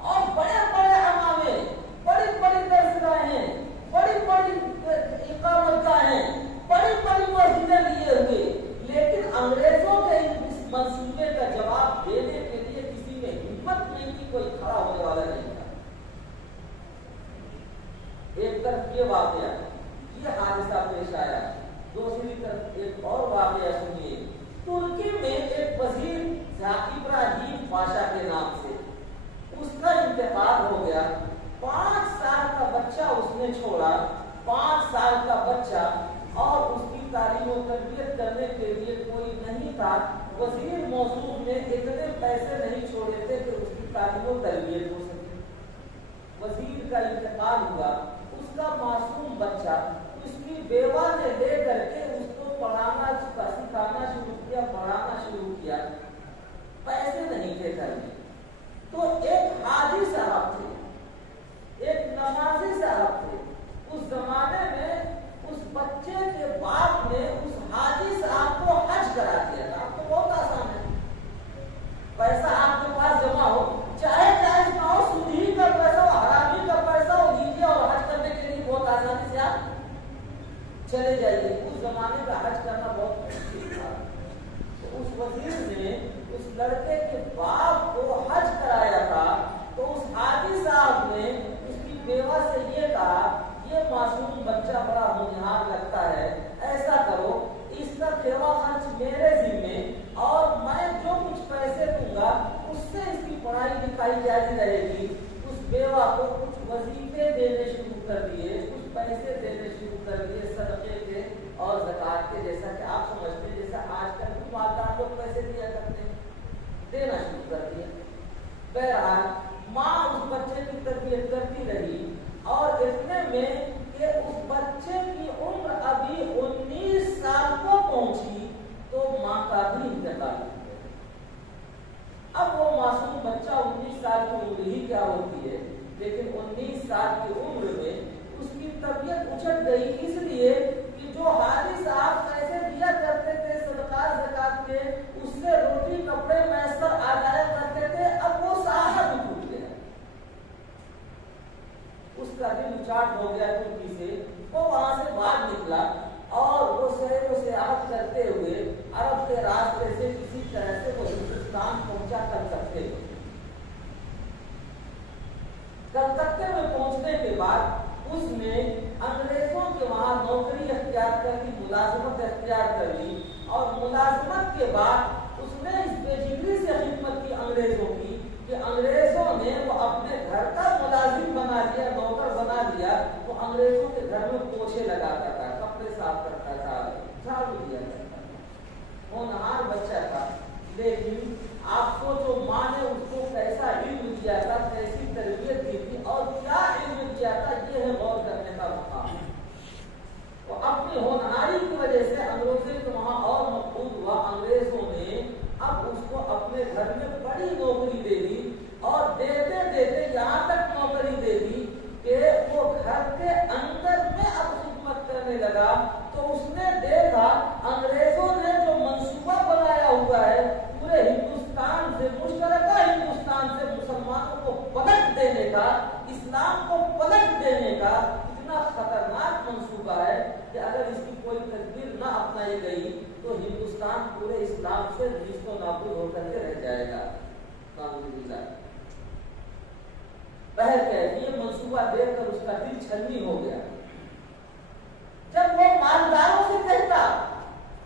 اور بڑے بڑے عمامے، بڑی بڑی درسگاہیں، بڑی بڑی اقامت گاہیں، بڑی بڑی مسجدیں لیے ہوئے، لیکن انگریزوں کے اس منصوبے کا جواب دینے کے لیے کسی میں ہمت نہیں کی، کوئی کھڑا ہونے والا نہیں تھا۔ ایک طرف یہ واقعہ، یہ حادثہ پیش آیا، دوسری طرف ایک اور واقعہ سنیے۔ ترکی میں ایک وزیر ابراہیم پاشا کے نام سے، اس کا انتقال ہو گیا۔ 5 سال کا بچہ اس نے چھوڑا، 5 سال کا بچہ، اور اس کی تعلیم و تربیت کرنے کے لیے کوئی نہیں تھا۔ وزیر موصوف نے اتنے پیسے نہیں چھوڑے تھے کہ اس کی کی تعلیم و تربیت ہو سکے۔ وزیر کا انتقال ہوا، اس کا معصوم بچہ اس کی بیوہ نے لے کر کے اس کو پڑھانا سکھانا شروع کیا، پڑھانا شروع کیا، پیسے نہیں تھے گھر میں، تو ایک حاجی صاحب تھے، ایک نمازی صاحب تھے، اس زمانے میں اس بچے کے باپ نے اس حاجی صاحب کو حج کرا دیا تھا۔ آپ کو بہت آسان ہے، پیسہ آپ کے پاس جمع ہو، چاہے جائز نہ ہو، سود ہی کا پیسہ ہو، حرامی کا پیسہ ہو، لیجیے اور حج کرنے کے لیے بہت آسانی سے آپ چلے جائیے۔ اس زمانے کا حج کرنا بہت مشکل تھا، تو اس وزیر نے اس لڑکے کے باپ کو حج کرایا تھا، تو اس حاجی صاحب نے اس کی بیوہ سے یہ کہا، یہ معصوم بچہ بڑا ہونہار لگتا ہے، ایسا کرو اس کا بیوہ خرچ میرے ذمے، اور میں جو کچھ پیسے دوں گا اس سے اس کی پڑھائی لکھائی جاری رہے گی۔ اس بیوہ کو کچھ وظیفے دینے شروع کر دیے، کچھ پیسے دینے شروع کر دیے صدقے کے اور زکات کے، جیسا کہ آپ سمجھتے ہیں جیسا آج کل بھی مالدار لوگ پیسے دیا کرتے ہیں، دینا شروع کر دیا۔ بہرحال ماں اس بچے کی تربیت کرتی رہی، اور اتنے میں کہ اس بچے کی عمر ابھی 19 سال کو پہنچی تو ماں کا بھی انتقال ہو گیا۔ اب وہ معصوم بچہ 19 سال کی عمر ہی کیا ہوتی ہے، لیکن 19 سال کی عمر میں اس کی طبیعت اچھٹ گئی، اس لیے کہ جو حاجی صاحب پیسے دیا کرتے تھے صدقات زکات کے، اس سے روٹی کپڑے میسر آ جایا کرتے تھے، اب وہ سہارا بھی ٹوٹ گیا، اس کا دل اچاٹ ہو گیا ترکی سے، وہ وہاں سے باہر نکلا اور وہ سیر و سیاحت کرتے ہوئے عرب کے راستے سے کسی طرح سے وہ ہندوستان پہنچا کلکتے میں۔ کلکتے میں پہنچنے کے بعد اس نے انگریزوں کے وہاں نوکری اختیار کر لی، ملازمت اختیار کر لی، اور ملازمت کے بعد اس نے اس بے جگری سے خدمت کی انگریزوں کی کہ انگریزوں نے وہ اپنے گھر کا ملازم بنا لیا، نوکر بنا لیا، وہ انگریزوں کے گھر میں پوچھے لگاتا تھا، کپڑے صاف کرتا تھا، جھاڑو دیا کرتا تھا، ہونہار بچہ تھا، لیکن آپ کو جو ماں نے اس کو کیسا علم دیا تھا، کیسی تربیت دی تھی اور کیا علم دیا تھا، یہ ہے غور کرنے کا مقام۔ وہ اپنی ہونہاری کی وجہ سے انگریزوں کے وہاں اور مقبول ہوا، انگریزوں نے اب اس کو اپنے گھر میں بڑی نوکری دے دی، اور دیتے دیتے یہاں تک نوکری دے دی کہ وہ گھر کے اندر میں اب خدمت کرنے لگا۔ تو اس نے دیکھا انگریزوں نے جو منصوبہ بنایا ہوا ہے پورے ہندوستان سے، مشترکہ ہندوستان سے مسلمانوں کو پلٹ دینے کا، اسلام کو پلٹ دینے کا، اتنا خطرناک منصوبہ ہے کہ اگر اس کی کوئی تدبیر نہ اپنائی گئی تو ہندوستان پورے اسلام سے نیست و نابود ہو کر کے رہ جائے گا۔ یہ منصوبہ دیکھ کر اس کا دل چھلنی ہو گیا۔ جب وہ مالداروں سے کہتا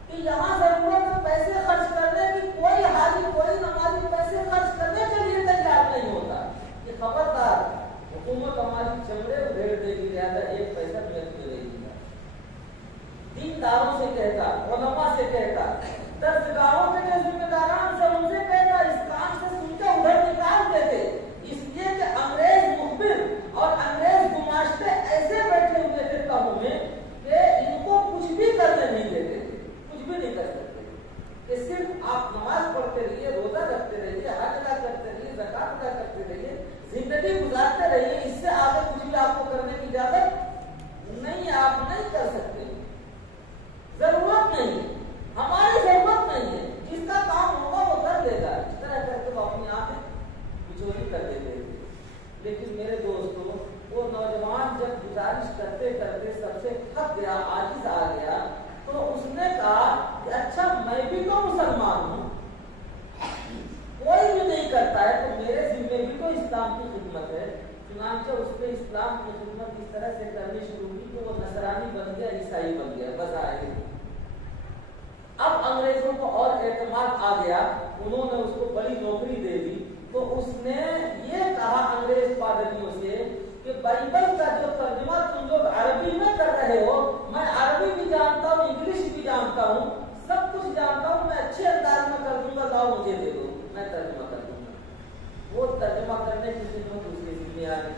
کہ یہاں ضرورت ہے پیسے خرچ کرنے کی، کوئی حاجی کوئی نمازی پیسے خرچ کرنے کے لیے تیار نہیں ہوتا، یہ خبردار حکومت ہماری چمڑے ادھیڑ دے گی، لہٰذا ایک پیسہ محنت میں رہے گی۔ دینداروں سے کہتا، علماء سے کہتا، درسگاہوں کے جو ذمہ داران سے ان سے کہتا، اس کام سے سن کے ادھر نکال دیتے، اس لیے کہ انگریز مخبر اور انگریز گماشتے ایسے بیٹھے ہوئے تھے کاموں میں کہ ان کو کچھ بھی کرنے نہیں دیتے تھے، کچھ بھی نہیں کر سکتے، کہ صرف آپ نماز پڑھتے رہیے، روزہ رکھتے رہیے، حج ادا کرتے رہیے، زکات ادا کرتے رہیے، زندگی گزارتے رہیے، اس سے آگے کچھ بھی آپ کو کرنے کی اجازت نہیں، آپ نہیں کر سکتے، ضرورت نہیں، ہماری ضرورت نہیں ہے، جس کا کام ہوگا وہ کر دے گا، اس طرح کر کے وہ اپنی آنکھیں بچولی کر دیتے تھے۔ لیکن میرے دوستوں، وہ نوجوان جب گزارش کرتے کرتے سب سے تھک گیا، عاجز آ گیا، تو اس نے کہا کہ اچھا میں بھی تو مسلمان ہوں، کوئی بھی نہیں کرتا ہے تو میرے ذمہ بھی تو اسلام کی خدمت ہے۔ چنانچہ اس نے اسلام کی خدمت اس طرح سے کرنی شروع کی کہ وہ نصرانی بن گیا، عیسائی بن گیا بظاہر۔ اب انگریزوں کو اور اعتماد آ گیا، انہوں نے اس کو بڑی نوکری دے دی، تو اس نے یہ کہا انگریز پادریوں سے کہ بائبل کا جو ترجمہ تم لوگ عربی میں کر رہے ہو، میں عربی بھی جانتا ہوں، انگلش بھی جانتا ہوں، سب کچھ جانتا ہوں، میں اچھے انداز میں کر دوں گا، لاؤ مجھے دے دو، میں ترجمہ کر دوں گا۔ وہ ترجمہ ترجمہ کرنے کی خدمت اس کے ذمہ آ گئی.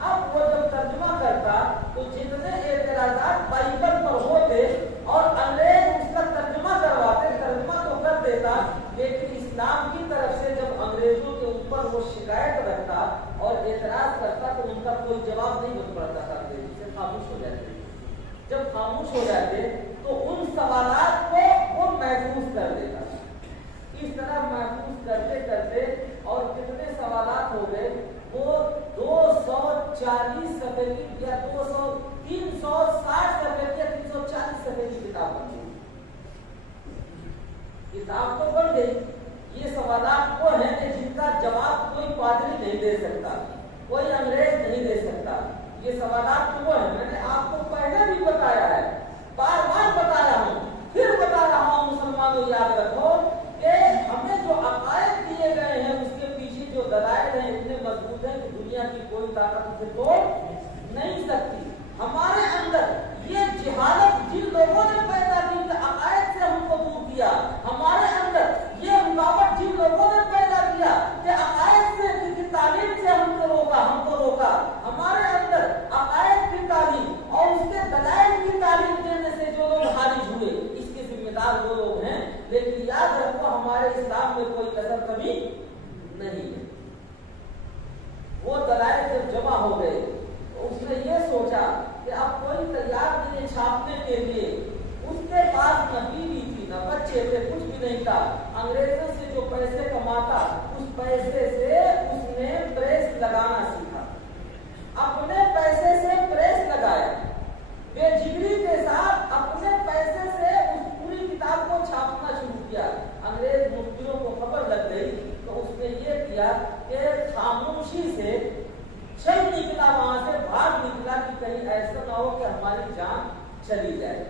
اب وہ جب ترجمہ کرتا تو جتنے اعتراضات بائبل پر ہوتے اور انگریز اس کا ترجمہ کرواتے، ترجمہ تو کر دیتا، لیکن اسلام کی طرف سے جب انگریزوں کے اوپر وہ شکایت رکھتا اور اعتراض کرتا تو ان کا کوئی جواب نہیں بن پڑتا تھا، سے خاموش ہو جاتے. جب خاموش ہو جاتے تو ان سوالات کو وہ محفوظ کر دیتا. اس طرح محفوظ کرتے کرتے اور کتنے سوالات ہو گئے، وہ 240 صفحے کی یا 360 صفحے کی یا 340 صفحے کی کتاب بن گئی. کتاب تو بن گئی. یہ سوالات وہ ہیں کہ جن کا جواب کوئی پادری نہیں دے سکتا، کوئی انگریز نہیں دے سکتا. یہ سوالات تو وہ ہیں، میں نے آپ کو پہلے بھی بتایا ہے، بار بار بتا رہا ہوں، پھر بتا رہا ہوں. مسلمانوں یاد رکھو کہ ہمیں جو عقائد دیے گئے ہیں اس کے پیچھے جو دلائل ہیں اتنے مضبوط ہیں کہ دنیا کی کوئی طاقت اسے توڑ نہیں سکتی. ہمارے اندر یہ جہالت جن لوگوں نے پیدا کی کہ عقائد سے ہم کو دور کیا، ہمارے اندر یہ رکاوٹ جن لوگوں نے پیدا کیا کہ عقائد سے کی تعلیم سے ہم کو روکا، ہمارے اندر عقائد کی تعلیم اور اس کے دلائل کی تعلیم دینے سے جو لوگ خارج ہوئے، اس کے ذمہ دار وہ لوگ ہیں. لیکن یاد رکھو ہمارے اسلام میں کوئی کسر کمی نہیں ہے. وہ دلائل جب جمع ہو گئے تو اس نے یہ سوچا کہ اب کوئی تیار نہیں ہے چھاپنے کے لیے. اس کے پاس نہ بیوی تھی نہ بچے تھے، کچھ بھی نہیں تھا. انگریزوں سے جو پیسے کماتا اس پیسے سے اس نے پریس لگانا سیکھا. اپنے پیسے سے پریس لگایا، بے جگری کے ساتھ اپنے پیسے سے اس پوری کتاب کو چھاپنا شروع کیا. انگریز مفتیوں کو خبر لگ گئی تو اس نے یہ کیا کہ خاموشی سے چل نکلا، وہاں سے بھاگ نکلا کہ کہیں ایسا نہ ہو کہ ہماری جان چلی جائے.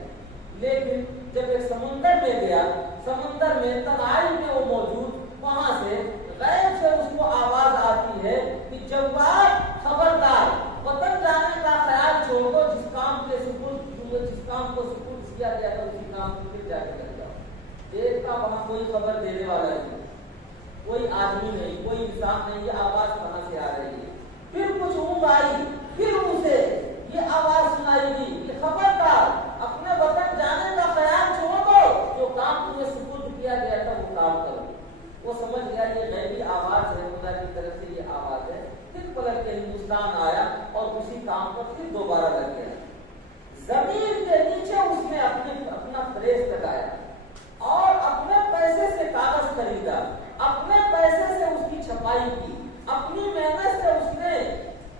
لیکن جب ایک سمندر میں گیا، سمندر میں تنہائی میں وہ موجود، وہاں سے غیب سے اس کو آواز آتی ہے کہ جواب خبردار، وطن جانے کا خیال چھوڑ دو، جس کام کو سپرد کیا گیا تھا اسی کام کو پھر جا کے کر جاؤ. دیکھتا وہاں کوئی خبر دینے والا نہیں، کوئی آدمی نہیں، کوئی انسان نہیں. یہ آواز کہاں سے آ رہی ہے؟ پھر کچھ اونگ آئی، پھر اسے یہ آواز سنائی دی کہ خبردار، اپنے وطن جانے کا خیال چھوڑ دو، جو کام تمہیں سپرد کیا گیا تھا وہ کام کرو. وہ سمجھ گیا یہ غیبی آواز ہے، خدا کی طرف سے یہ آواز ہے. پھر پلٹ کے ہندوستان آیا اور اسی کام پر پھر دوبارہ لگ گیا. زمین کے نیچے اس نے اپنا پریس لگایا اور اپنے پیسے سے کاغذ خریدا، اپنے پیسے سے اس کی چھپائی کی، اپنی محنت سے اس نے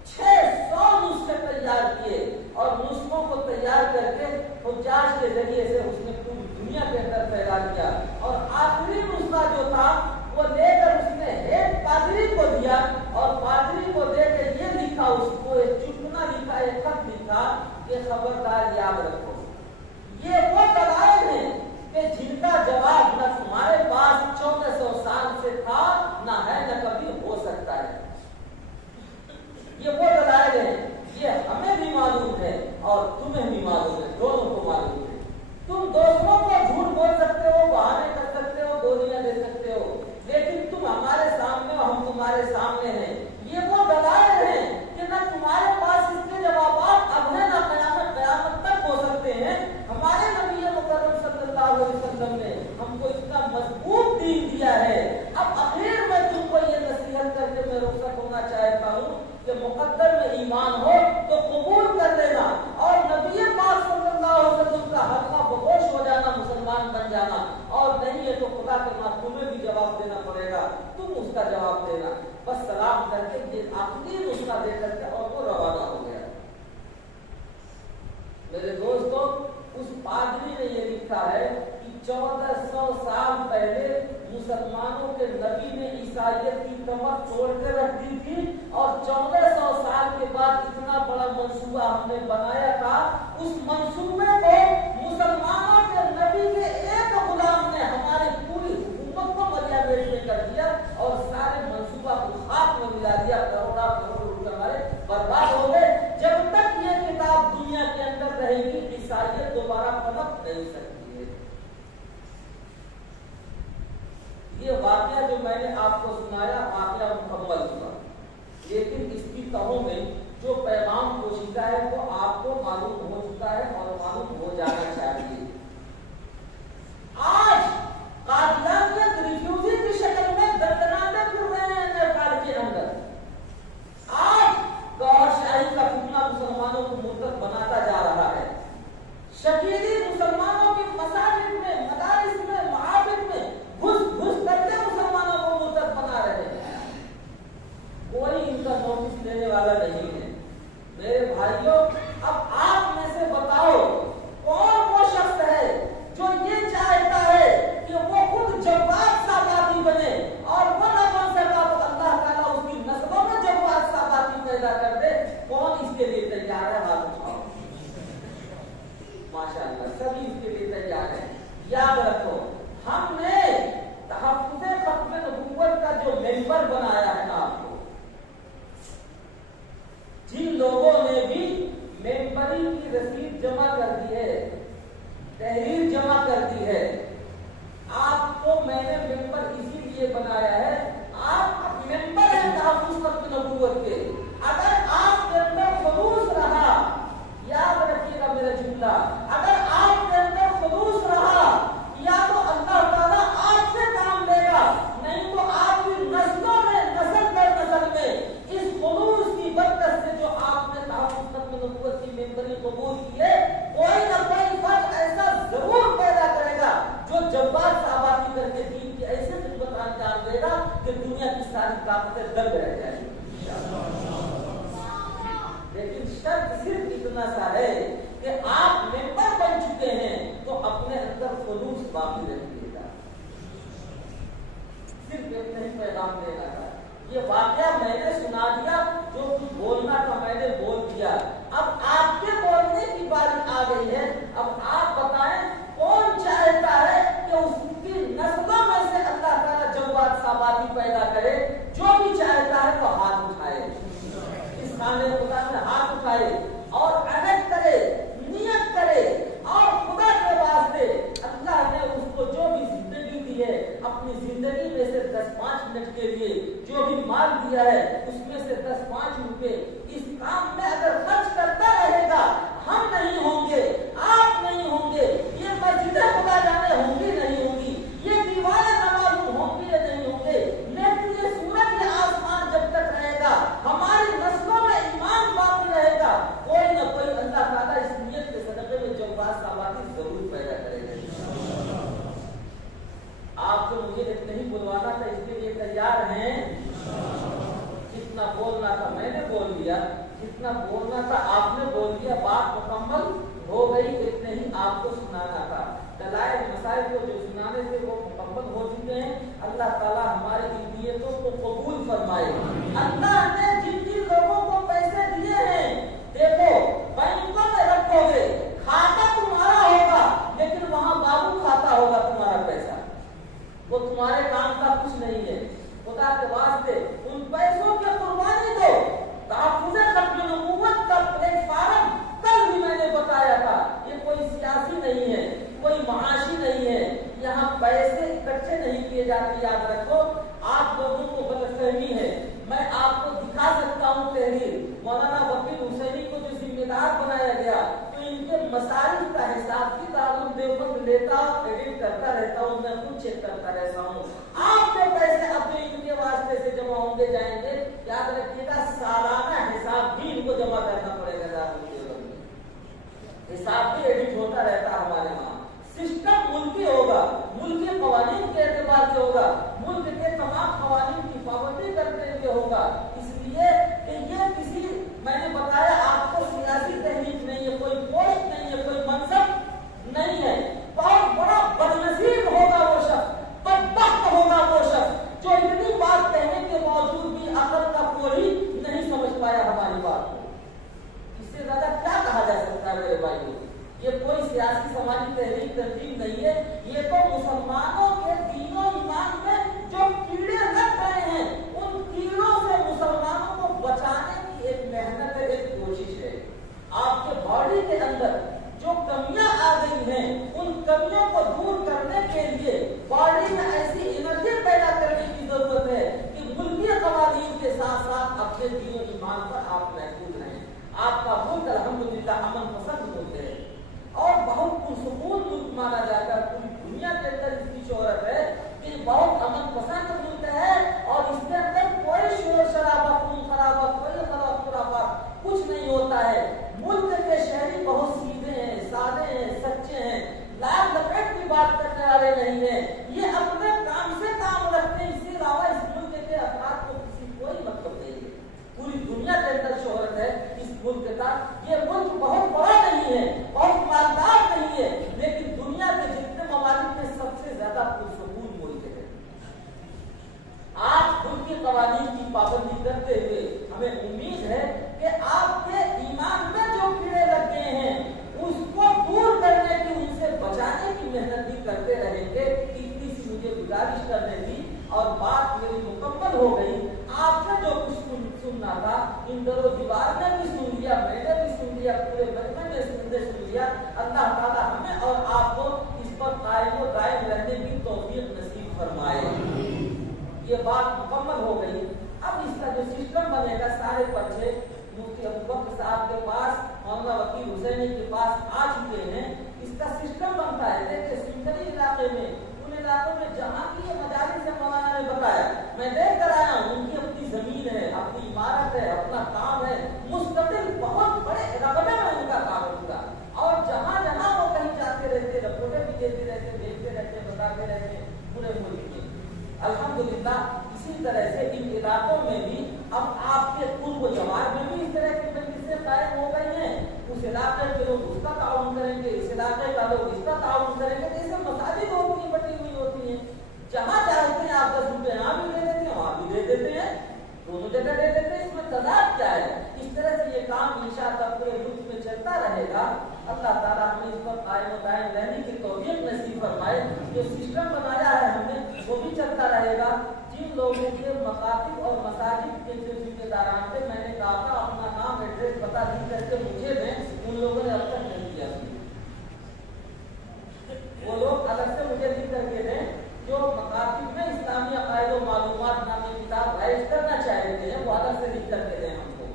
600 نسخے تیار کیے اور نسخوں کو تیار کر کے حجاج کے ذریعے سے اس نے پوری دنیا کے اندر پھیلا دیا. اور آخری نسخہ جو تھا وہ لے کر اس نے ایک پادری کو دیا اور پادری کو دے کے یہ لکھا، اس کو ایک چٹکنا لکھا، ایک خط لکھا کہ خبردار یاد رکھو. یہ وہ دلائل ہیں کہ جن کا جواب نہ تمہارے پاس 1400 سال سے تھا، نہ ہے، نہ کبھی ہو سکتا ہے. یہ وہ دلائل ہیں، یہ ہمیں بھی معلوم ہے اور تمہیں بھی معلوم ہے، دونوں کو معلوم ہے. تم دوسروں کو جھوٹ بول سکتے ہو، بہانے کر سکتے ہو، گولیاں دے سکتے ہو، لیکن تم ہمارے سامنے اور ہم تمہارے سامنے ہیں. یہ وہ دلائل ہیں کہ نہ تمہارے پاس اس کے جوابات اب ہیں، نہ قیامت تک ہو سکتے ہیں. ہمارے نبی مکرم صلی اللہ علیہ وسلم نے ہم کو اتنا مضبوط دین دیا ہے. اب اخیر میں تم کو یہ نصیحت کر کے میں رخصت ہونا چاہتا ہوں کہ مقدر میں ایمان ہو تو قبول کر لینا اور نبی پاک صلی اللہ علیہ وسلم کا حلقہ بہوش ہو جانا، مسلمان بن جانا. اور نہیں ہے تو خدا کے بعد تمہیں بھی جواب دینا پڑے گا، تم اس کا جواب دینا. بس سلام کر کے یہ آخری نسخہ دے کر کے اور وہ روانہ ہو گیا. میرے دوستوں، اس پادری نے یہ لکھا ہے کہ 1400 سال پہلے مسلمانوں کے نبی نے عیسائیت کی کمر توڑ کے رکھ دی تھی اور 1400 سال کے بعد اتنا بڑا منصوبہ ہم نے بنایا تھا. اس منصوبے کو مسلمانوں کے نبی کے ایک غلام نے ہماری پوری حکومت کو دریا بیٹ میں کر دیا اور سارے منصوبہ کو خاک میں ملا دیا. کروڑا کروڑ روپے ہمارے برباد ہو گئے. جب تک یہ کتاب دنیا کے اندر رہے گی عیسائیت دوبارہ پنپ نہیں سکتی ہے. یہ واقعہ جو میں نے آپ کو سنایا واقعہ مکمل ہوا. لیکن اس کی تہوں میں جو پیغام پوشیدہ ہے وہ آپ کو معلوم ہو چکا ہے اور معلوم ہو جانا چاہیے۔ آج قادیانیت ریفیوجی کی شکل میں دندناتے پھر رہے ہیں نیپال کے اندر۔ آج گوہر شاہی کا فتنہ مسلمانوں کو مرتد بناتا جا رہا ہے۔ شکیلی مسلمانوں کی مساجد میں، مدارس میں، معابد میں گھس گھس کر کے مسلمانوں کو مرتد بنا رہے ہیں۔ کوئی ان کا نوٹس لینے والا نہیں ہے۔ میرے بھائیوں، اب آپ میں سے بتاؤ کون وہ شخص ہے جو یہ چاہتا ہے کہ وہ خود جواد ساداتی بنے اور وہ نہ بن سکا تو اللہ تعالیٰ اس کی نسلوں میں جواد ساداتی پیدا کر دے؟ کون اس کے لیے تیار ہے؟ ہاتھ اٹھاؤ۔ ماشاءاللہ سبھی اس کے لیے تیار ہیں۔ یاد رکھو، ہم نے تحفظ ختم نبوت کا جو ممبر بنایا ہے آپ کو، جن لوگوں نے بھی ممبری کی رسید جمع کر دی ہے، تحریر جمع کر دی ہے، آپ کو میں نے ممبر اسی لیے بنایا ہے، آپ ممبر ہیں تحفظ ختم نبوت کے۔ اگر آپ کے اندر خلوص رہا، یاد رکھیے گا میرا جملہ، اگر آپ کے اندر خلوص رہا یا تو اللہ تعالیٰ آپ سے کام لے گا، نہیں تو آپ کی نسلوں میں، نسل در نسل میں اس خلوص کی برکت سے جو آپ نے تحفظ ختم نبوت کی ممبری قبول کی ہے، کوئی نہ کوئی فرد ایسا ضرور پیدا کرے گا جو جواد صحاباتی کر کے دین کی ایسے خدمت انجام دے گا کہ دنیا کی ساری طاقتیں دنگ رہ جائیں گی۔ لیکن شرط صرف اتنا سا ہے کہ آپ ممبر بن چکے ہیں تو اپنے اندر خلوص باقی رکھیے گا۔ صرف اتنا ہی پیغام دینا تھا۔ یہ واقعہ میں نے سنا دیا، جو کچھ بولنا تھا میں نے بول دیا۔ اب آپ کے بولنے کی باری آ گئی ہے۔ اب آپ بتائیں کون چاہتا ہے کہ اس کی نسلوں میں سے اللہ تعالیٰ جواد صحاباتی پیدا کرے؟ جو بھی چاہتا ہے تو ہاتھ اٹھائے، اس خانے خدا میں ہاتھ اٹھائے اور عہد کرے، نیت کرے، اور خدا کے واسطے اللہ نے اس کو جو بھی زندگی دی ہے، اپنی زندگی میں سے 10-5 منٹ کے لیے جو بھی مال دیا ہے، اس میں سے 10-5 روپے اس کام میں اگر خرچ کرتا رہے گا، ہم نہیں ہوں گے، آپ نہیں ہوں گے، یہ مسجدیں خدا جانے ہوں گی نہیں ہوں گی، یہ دیواریں نماز ہوں گی یا نہیں ہوں گے، لیکن یہ سورج یا آسمان جب تک رہے گا، ہماری نسلوں میں ایمان باقی رہے گا، کوئی نہ کوئی اللہ تعالیٰ اس نیت کے صدقے میں جواد صحاباتی ضرور پیدا کرے گا۔ آپ کو مجھے نہیں بلوانا تھا، اس کے لیے تیار ہیں؟ جتنا بولنا تھا میں نے بول دیا، جتنا بولنا تھا آپ نے بول دیا، بات مکمل ہو گئی، اتنے ہی آپ کو سنانا تھا۔ دلائل مسائل کو جو سنانے تھے وہ مکمل ہو چکے ہیں۔ اللہ تعالیٰ ہماری ان نیتوں کو قبول فرمائے۔ اللہ نے جن جن لوگوں کو پیسے دیے ہیں، دیکھو بینکوں میں رکھو گے، کھاتا تمہارا ہوگا لیکن وہاں بابو کھاتا ہوگا تمہارا پیسہ، وہ تمہارے کام کا کچھ نہیں ہے۔ خدا کے واسطے ان پیسوں کی قربانی دو۔ تحفظ ختم نبوت کا پلیٹ فارم کل بھی میں نے بتایا تھا، یہ کوئی سیاسی نہیں ہے، کوئی معاشی نہیں ہے، یہاں پیسے اکٹھے نہیں کیے جاتے۔ یاد رکھو، آپ لوگوں کو غلط فہمی ہے، میں آپ کو دکھا سکتا ہوں تحریر مولانا وکیل حسینی کو جو ذمہ دار بنایا گیا، تو ان کے مصارف کا حساب کتاب دیوبند لیتا اور ایڈٹ کرتا رہتا ہوں، میں خود چیک کرتا رہتا ہوں۔ آپ کے پیسے اب جو ان کے واسطے سے جمع ہوں گے جائیں گے، یاد رکھیے گا سالانہ حساب بھی ان کو جمع کرنا پڑے گا۔ حساب بھی ایڈٹ ہوتا رہتا ہمارے وہاں۔ سسٹم ملکی ہوگا، ملکی قوانین کے اعتبار سے ہوگا، ملک کے تمام قوانین کی پابندی کرتے ہوئے ہوگا، اس لیے کہ یہ کسی، میں نے بتایا آپ کو، سیاسی تحریک نہیں ہے، کوئی پوسٹ نہیں ہے، کوئی منصب نہیں ہے۔ بہت بڑا بدنصیب ہوگا وہ شخص، بدبخت ہوگا وہ شخص جو اتنی بات کہنے کے باوجود بھی عقل کا کوئی نہیں سمجھ پایا ہماری بات کو۔ اس سے زیادہ کیا کہا جا سکتا ہے میرے بھائیوں؟ یہ کوئی سیاسی سماجی تحریک تنظیم نہیں ہے، یہ تو مسلمانوں کے دین و ایمان میں جو کیڑے لگ رہے ہیں، ان کیڑوں سے مسلمان اپنے دین و ایمان پر آپ محفوظ رہیں. آپ کا ملک الحمدللہ امن پسند ملک ہے اور بہت پرسکون ملک مانا جاتا ہے. پوری دنیا کے اندر اس کی شہرت ہے کہ بہت امن پسند ملک ہے اور اس کے اندر کوئی شور شرابہ خون خرابہ کوئی خرابہ کچھ نہیں ہوتا ہے. ملک کے شہری بہت سیدھے ہیں, سادے ہیں, سچے ہیں, لاکھ لپیٹ کی بات کرنے والے نہیں ہیں. یہ اپنے کام سے کام رکھتے ہیں. اس کے علاوہ اس ملک کے افراد کو کسی کوئی مطلب نہیں ہے. پوری دنیا کے اندر شہرت ہے اس ملک کا. یہ ملک بہت بڑا نہیں ہے, بہت مالدار نہیں ہے, لیکن دنیا کے جتنے ممالک میں سب سے زیادہ پرسکون ملک ہے. آپ ملک کے قوانین کی پابندی کرتے ہوئے ہمیں امید ہے کہ آپ کے ایمان میں جو کیڑے لگ گئے ہیں اس کو دور کرنے کی, ان سے بچانے کی محنت بھی کرتے رہیں گے. اتنی سی مجھے گزارش کرنے کی اور بات میری مکمل ہو گئی. آپ نے جو کچھ سننا تھا ان دونوں دیوار نے بھی سن لیا, میں نے بھی سن لیا, پورے مجمع نے سن لیا. اللہ تعالیٰ ہمیں اور آپ کو اس پر قائم و دائم رہنے کی توفیق نصیب فرمائے. یہ بات مکمل ہو گئی. اب اس کا جو سسٹم بنے گا, سارے پرچے مفتی ابوبکر صاحب کے پاس, مولانا وکیل حسینی کے پاس آ چکے ہیں. اس کا سسٹم بنتا ہے. دیکھیں سنتری علاقے میں, ان علاقوں میں جہاں کی یہ مجالس سے مولانا نے بتایا, میں دیکھ کر آیا ہوں. ان کی اپنی زمین ہے, اپنی عمارت ہے, اپنا کام ہے, مستقل بہت بڑے رقبے میں ان کا کام ہوگا. اور جہاں جہاں وہ کہیں جاتے رہتے, رپورٹیں بھی دیتے رہتے, دیکھتے رہتے, بتاتے رہتے پورے ملک میں. الحمدللہ اسی طرح سے ان علاقوں میں بھی اب آپ کے قرب و جوار میں بھی اس طرح کی مجلسیں قائم ہو گئی ہیں. اس علاقے کے لوگ اس کا تعاون کریں گے, اس علاقے کا لوگ اس کا تعاون کریں گے. جیسے مساجد ہوتی ہیں, بٹی ہوئی ہوتی ہیں, جہاں چاہتے ہیں آپ 10 روپے یہاں بھی دے دیتے ہیں, وہاں بھی دے دیتے ہیں, دونوں جگہ دے دیتے ہیں. اس میں تضاد کیا ہے؟ اس طرح سے یہ کام انشاءاللہ پورے ملک میں چلتا رہے گا. اللہ تعالیٰ ہمیں اس پر قائم و دائم رہنے کی توفیق نصیب فرمائے. جو سسٹم بنایا ہے ہم نے وہ بھی چلتا رہے گا. جن لوگوں کے مکاتب اور مساجد کے جو ذمہ داران تھے, میں نے کہا تھا اپنا نام ایڈریس پتہ لکھ کر کے مجھے دیں, ان لوگوں نے اب تک نہیں کیا. وہ لوگ الگ سے مجھے لکھ کر کے دیں جو مکاتب میں اسلامی عقائد و معلومات نامی کتاب رائج کرنا چاہتے ہیں, وہ الگ سے لکھ کر کے دیں ہم کو.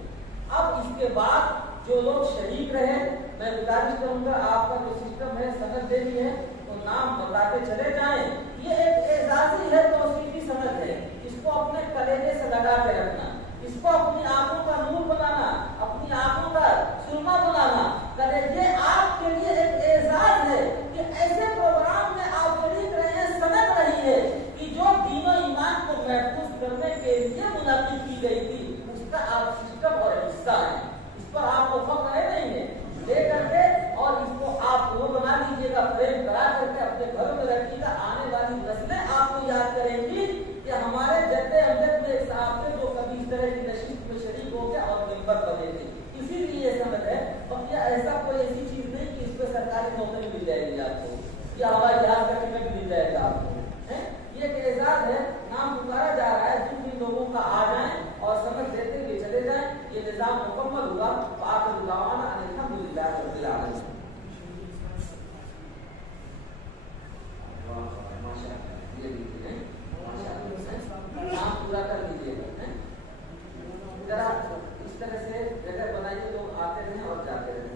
اب اس کے بعد جو لوگ شریک رہے, میں گزارش کروں گا آپ کا جو سسٹم ہے سند دینی ہے تو نام بتاتے چلے جائیں. یہ ایک اعزازی ہے, توصیفی سند ہے. اس کو اپنے کلیجے سے لگا کے رکھنا, اس کو اپنی آنکھوں کا نور بنانا, اپنی آنکھوں کا سرما بنانا. کلیجے آپ کے لیے ایک اعزاز ہے کہ ایسے پروگرام میں آپ شریک رہے ہیں. سند رہی ہے کہ جو دین و ایمان کو محفوظ کرنے کے لیے منعقد کی گئی تھی, اس کا آپ سسٹم اور حصہ ہے. اس پر آپ کو فخر ہے نہیں ہے, لے کر کے اور اس کو آپ وہ بنا لیجیے گا, فریم کرا کر کے اپنے گھروں میں رکھیے گا. آنے والی نسلیں آپ کو یاد کریں گی کہ ہمارے جد امجد میں ایک صاحب تھے جو کبھی اس طرح کی نشست میں شریک ہو گیا اور ممبر بنے تھے. اسی لیے یہ سمجھ ہے. اور کیا ایسا کوئی ایسی چیز نہیں کہ اس پہ سرکاری نوکری مل جائے گی آپ کو, یا ہوائی جہاز کا ٹکٹ مل جائے گا آپ کو. یہ ایک اعزاز ہے, نام پکارا جا رہا ہے. جن جن لوگوں کا آ جائیں اور سمجھ دیتے ہوئے چلے جائیں. یہ نظام مکمل ہوگا. آخر دعوانا الحمدللہ رب العالمین. نام پورا کر دیجیے گا. ذرا اس طرح سے جگہ بنائیے, لوگ آتے رہیں اور جاتے رہیں.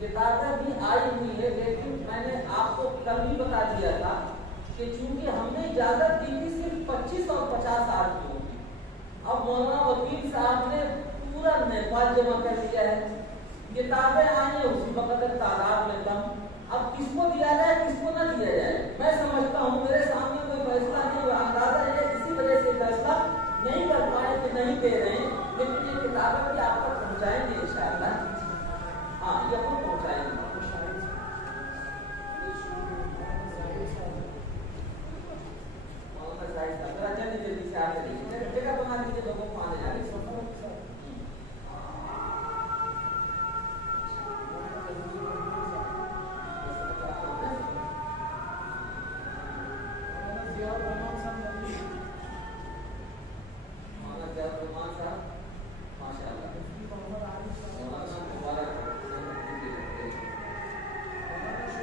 کتابیں بھی آئی ہوئی ہے, لیکن میں نے آپ کو کل بھی بتا دیا تھا کہ چونکہ ہم نے اجازت دی تھی صرف 25 اور 50 سال کی ہوگی. اب مولانا وکیل صاحب نے پورا نیپال جمع کر دیا ہے. کتابیں آئی ہیں اسی وقت تعداد میں کم. اب کس کو دیا جائے کس کو نہ دیا جائے, میں سمجھتا ہوں میرے سامنے کوئی فیصلہ نہیں. اندازہ یہ اسی وجہ سے فیصلہ نہیں کر پائے کہ نہیں دے رہے ہیں, لیکن یہ کتابیں بھی آپ تک پہنچائیں گے انشاءاللہ. ہاں یہ کو پہنچائیں گے. جلدی جلدی سے آتے رہیے, جگہ بنا دیجیے لوگوں کو آنے جانے. ماشاء اللہ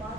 5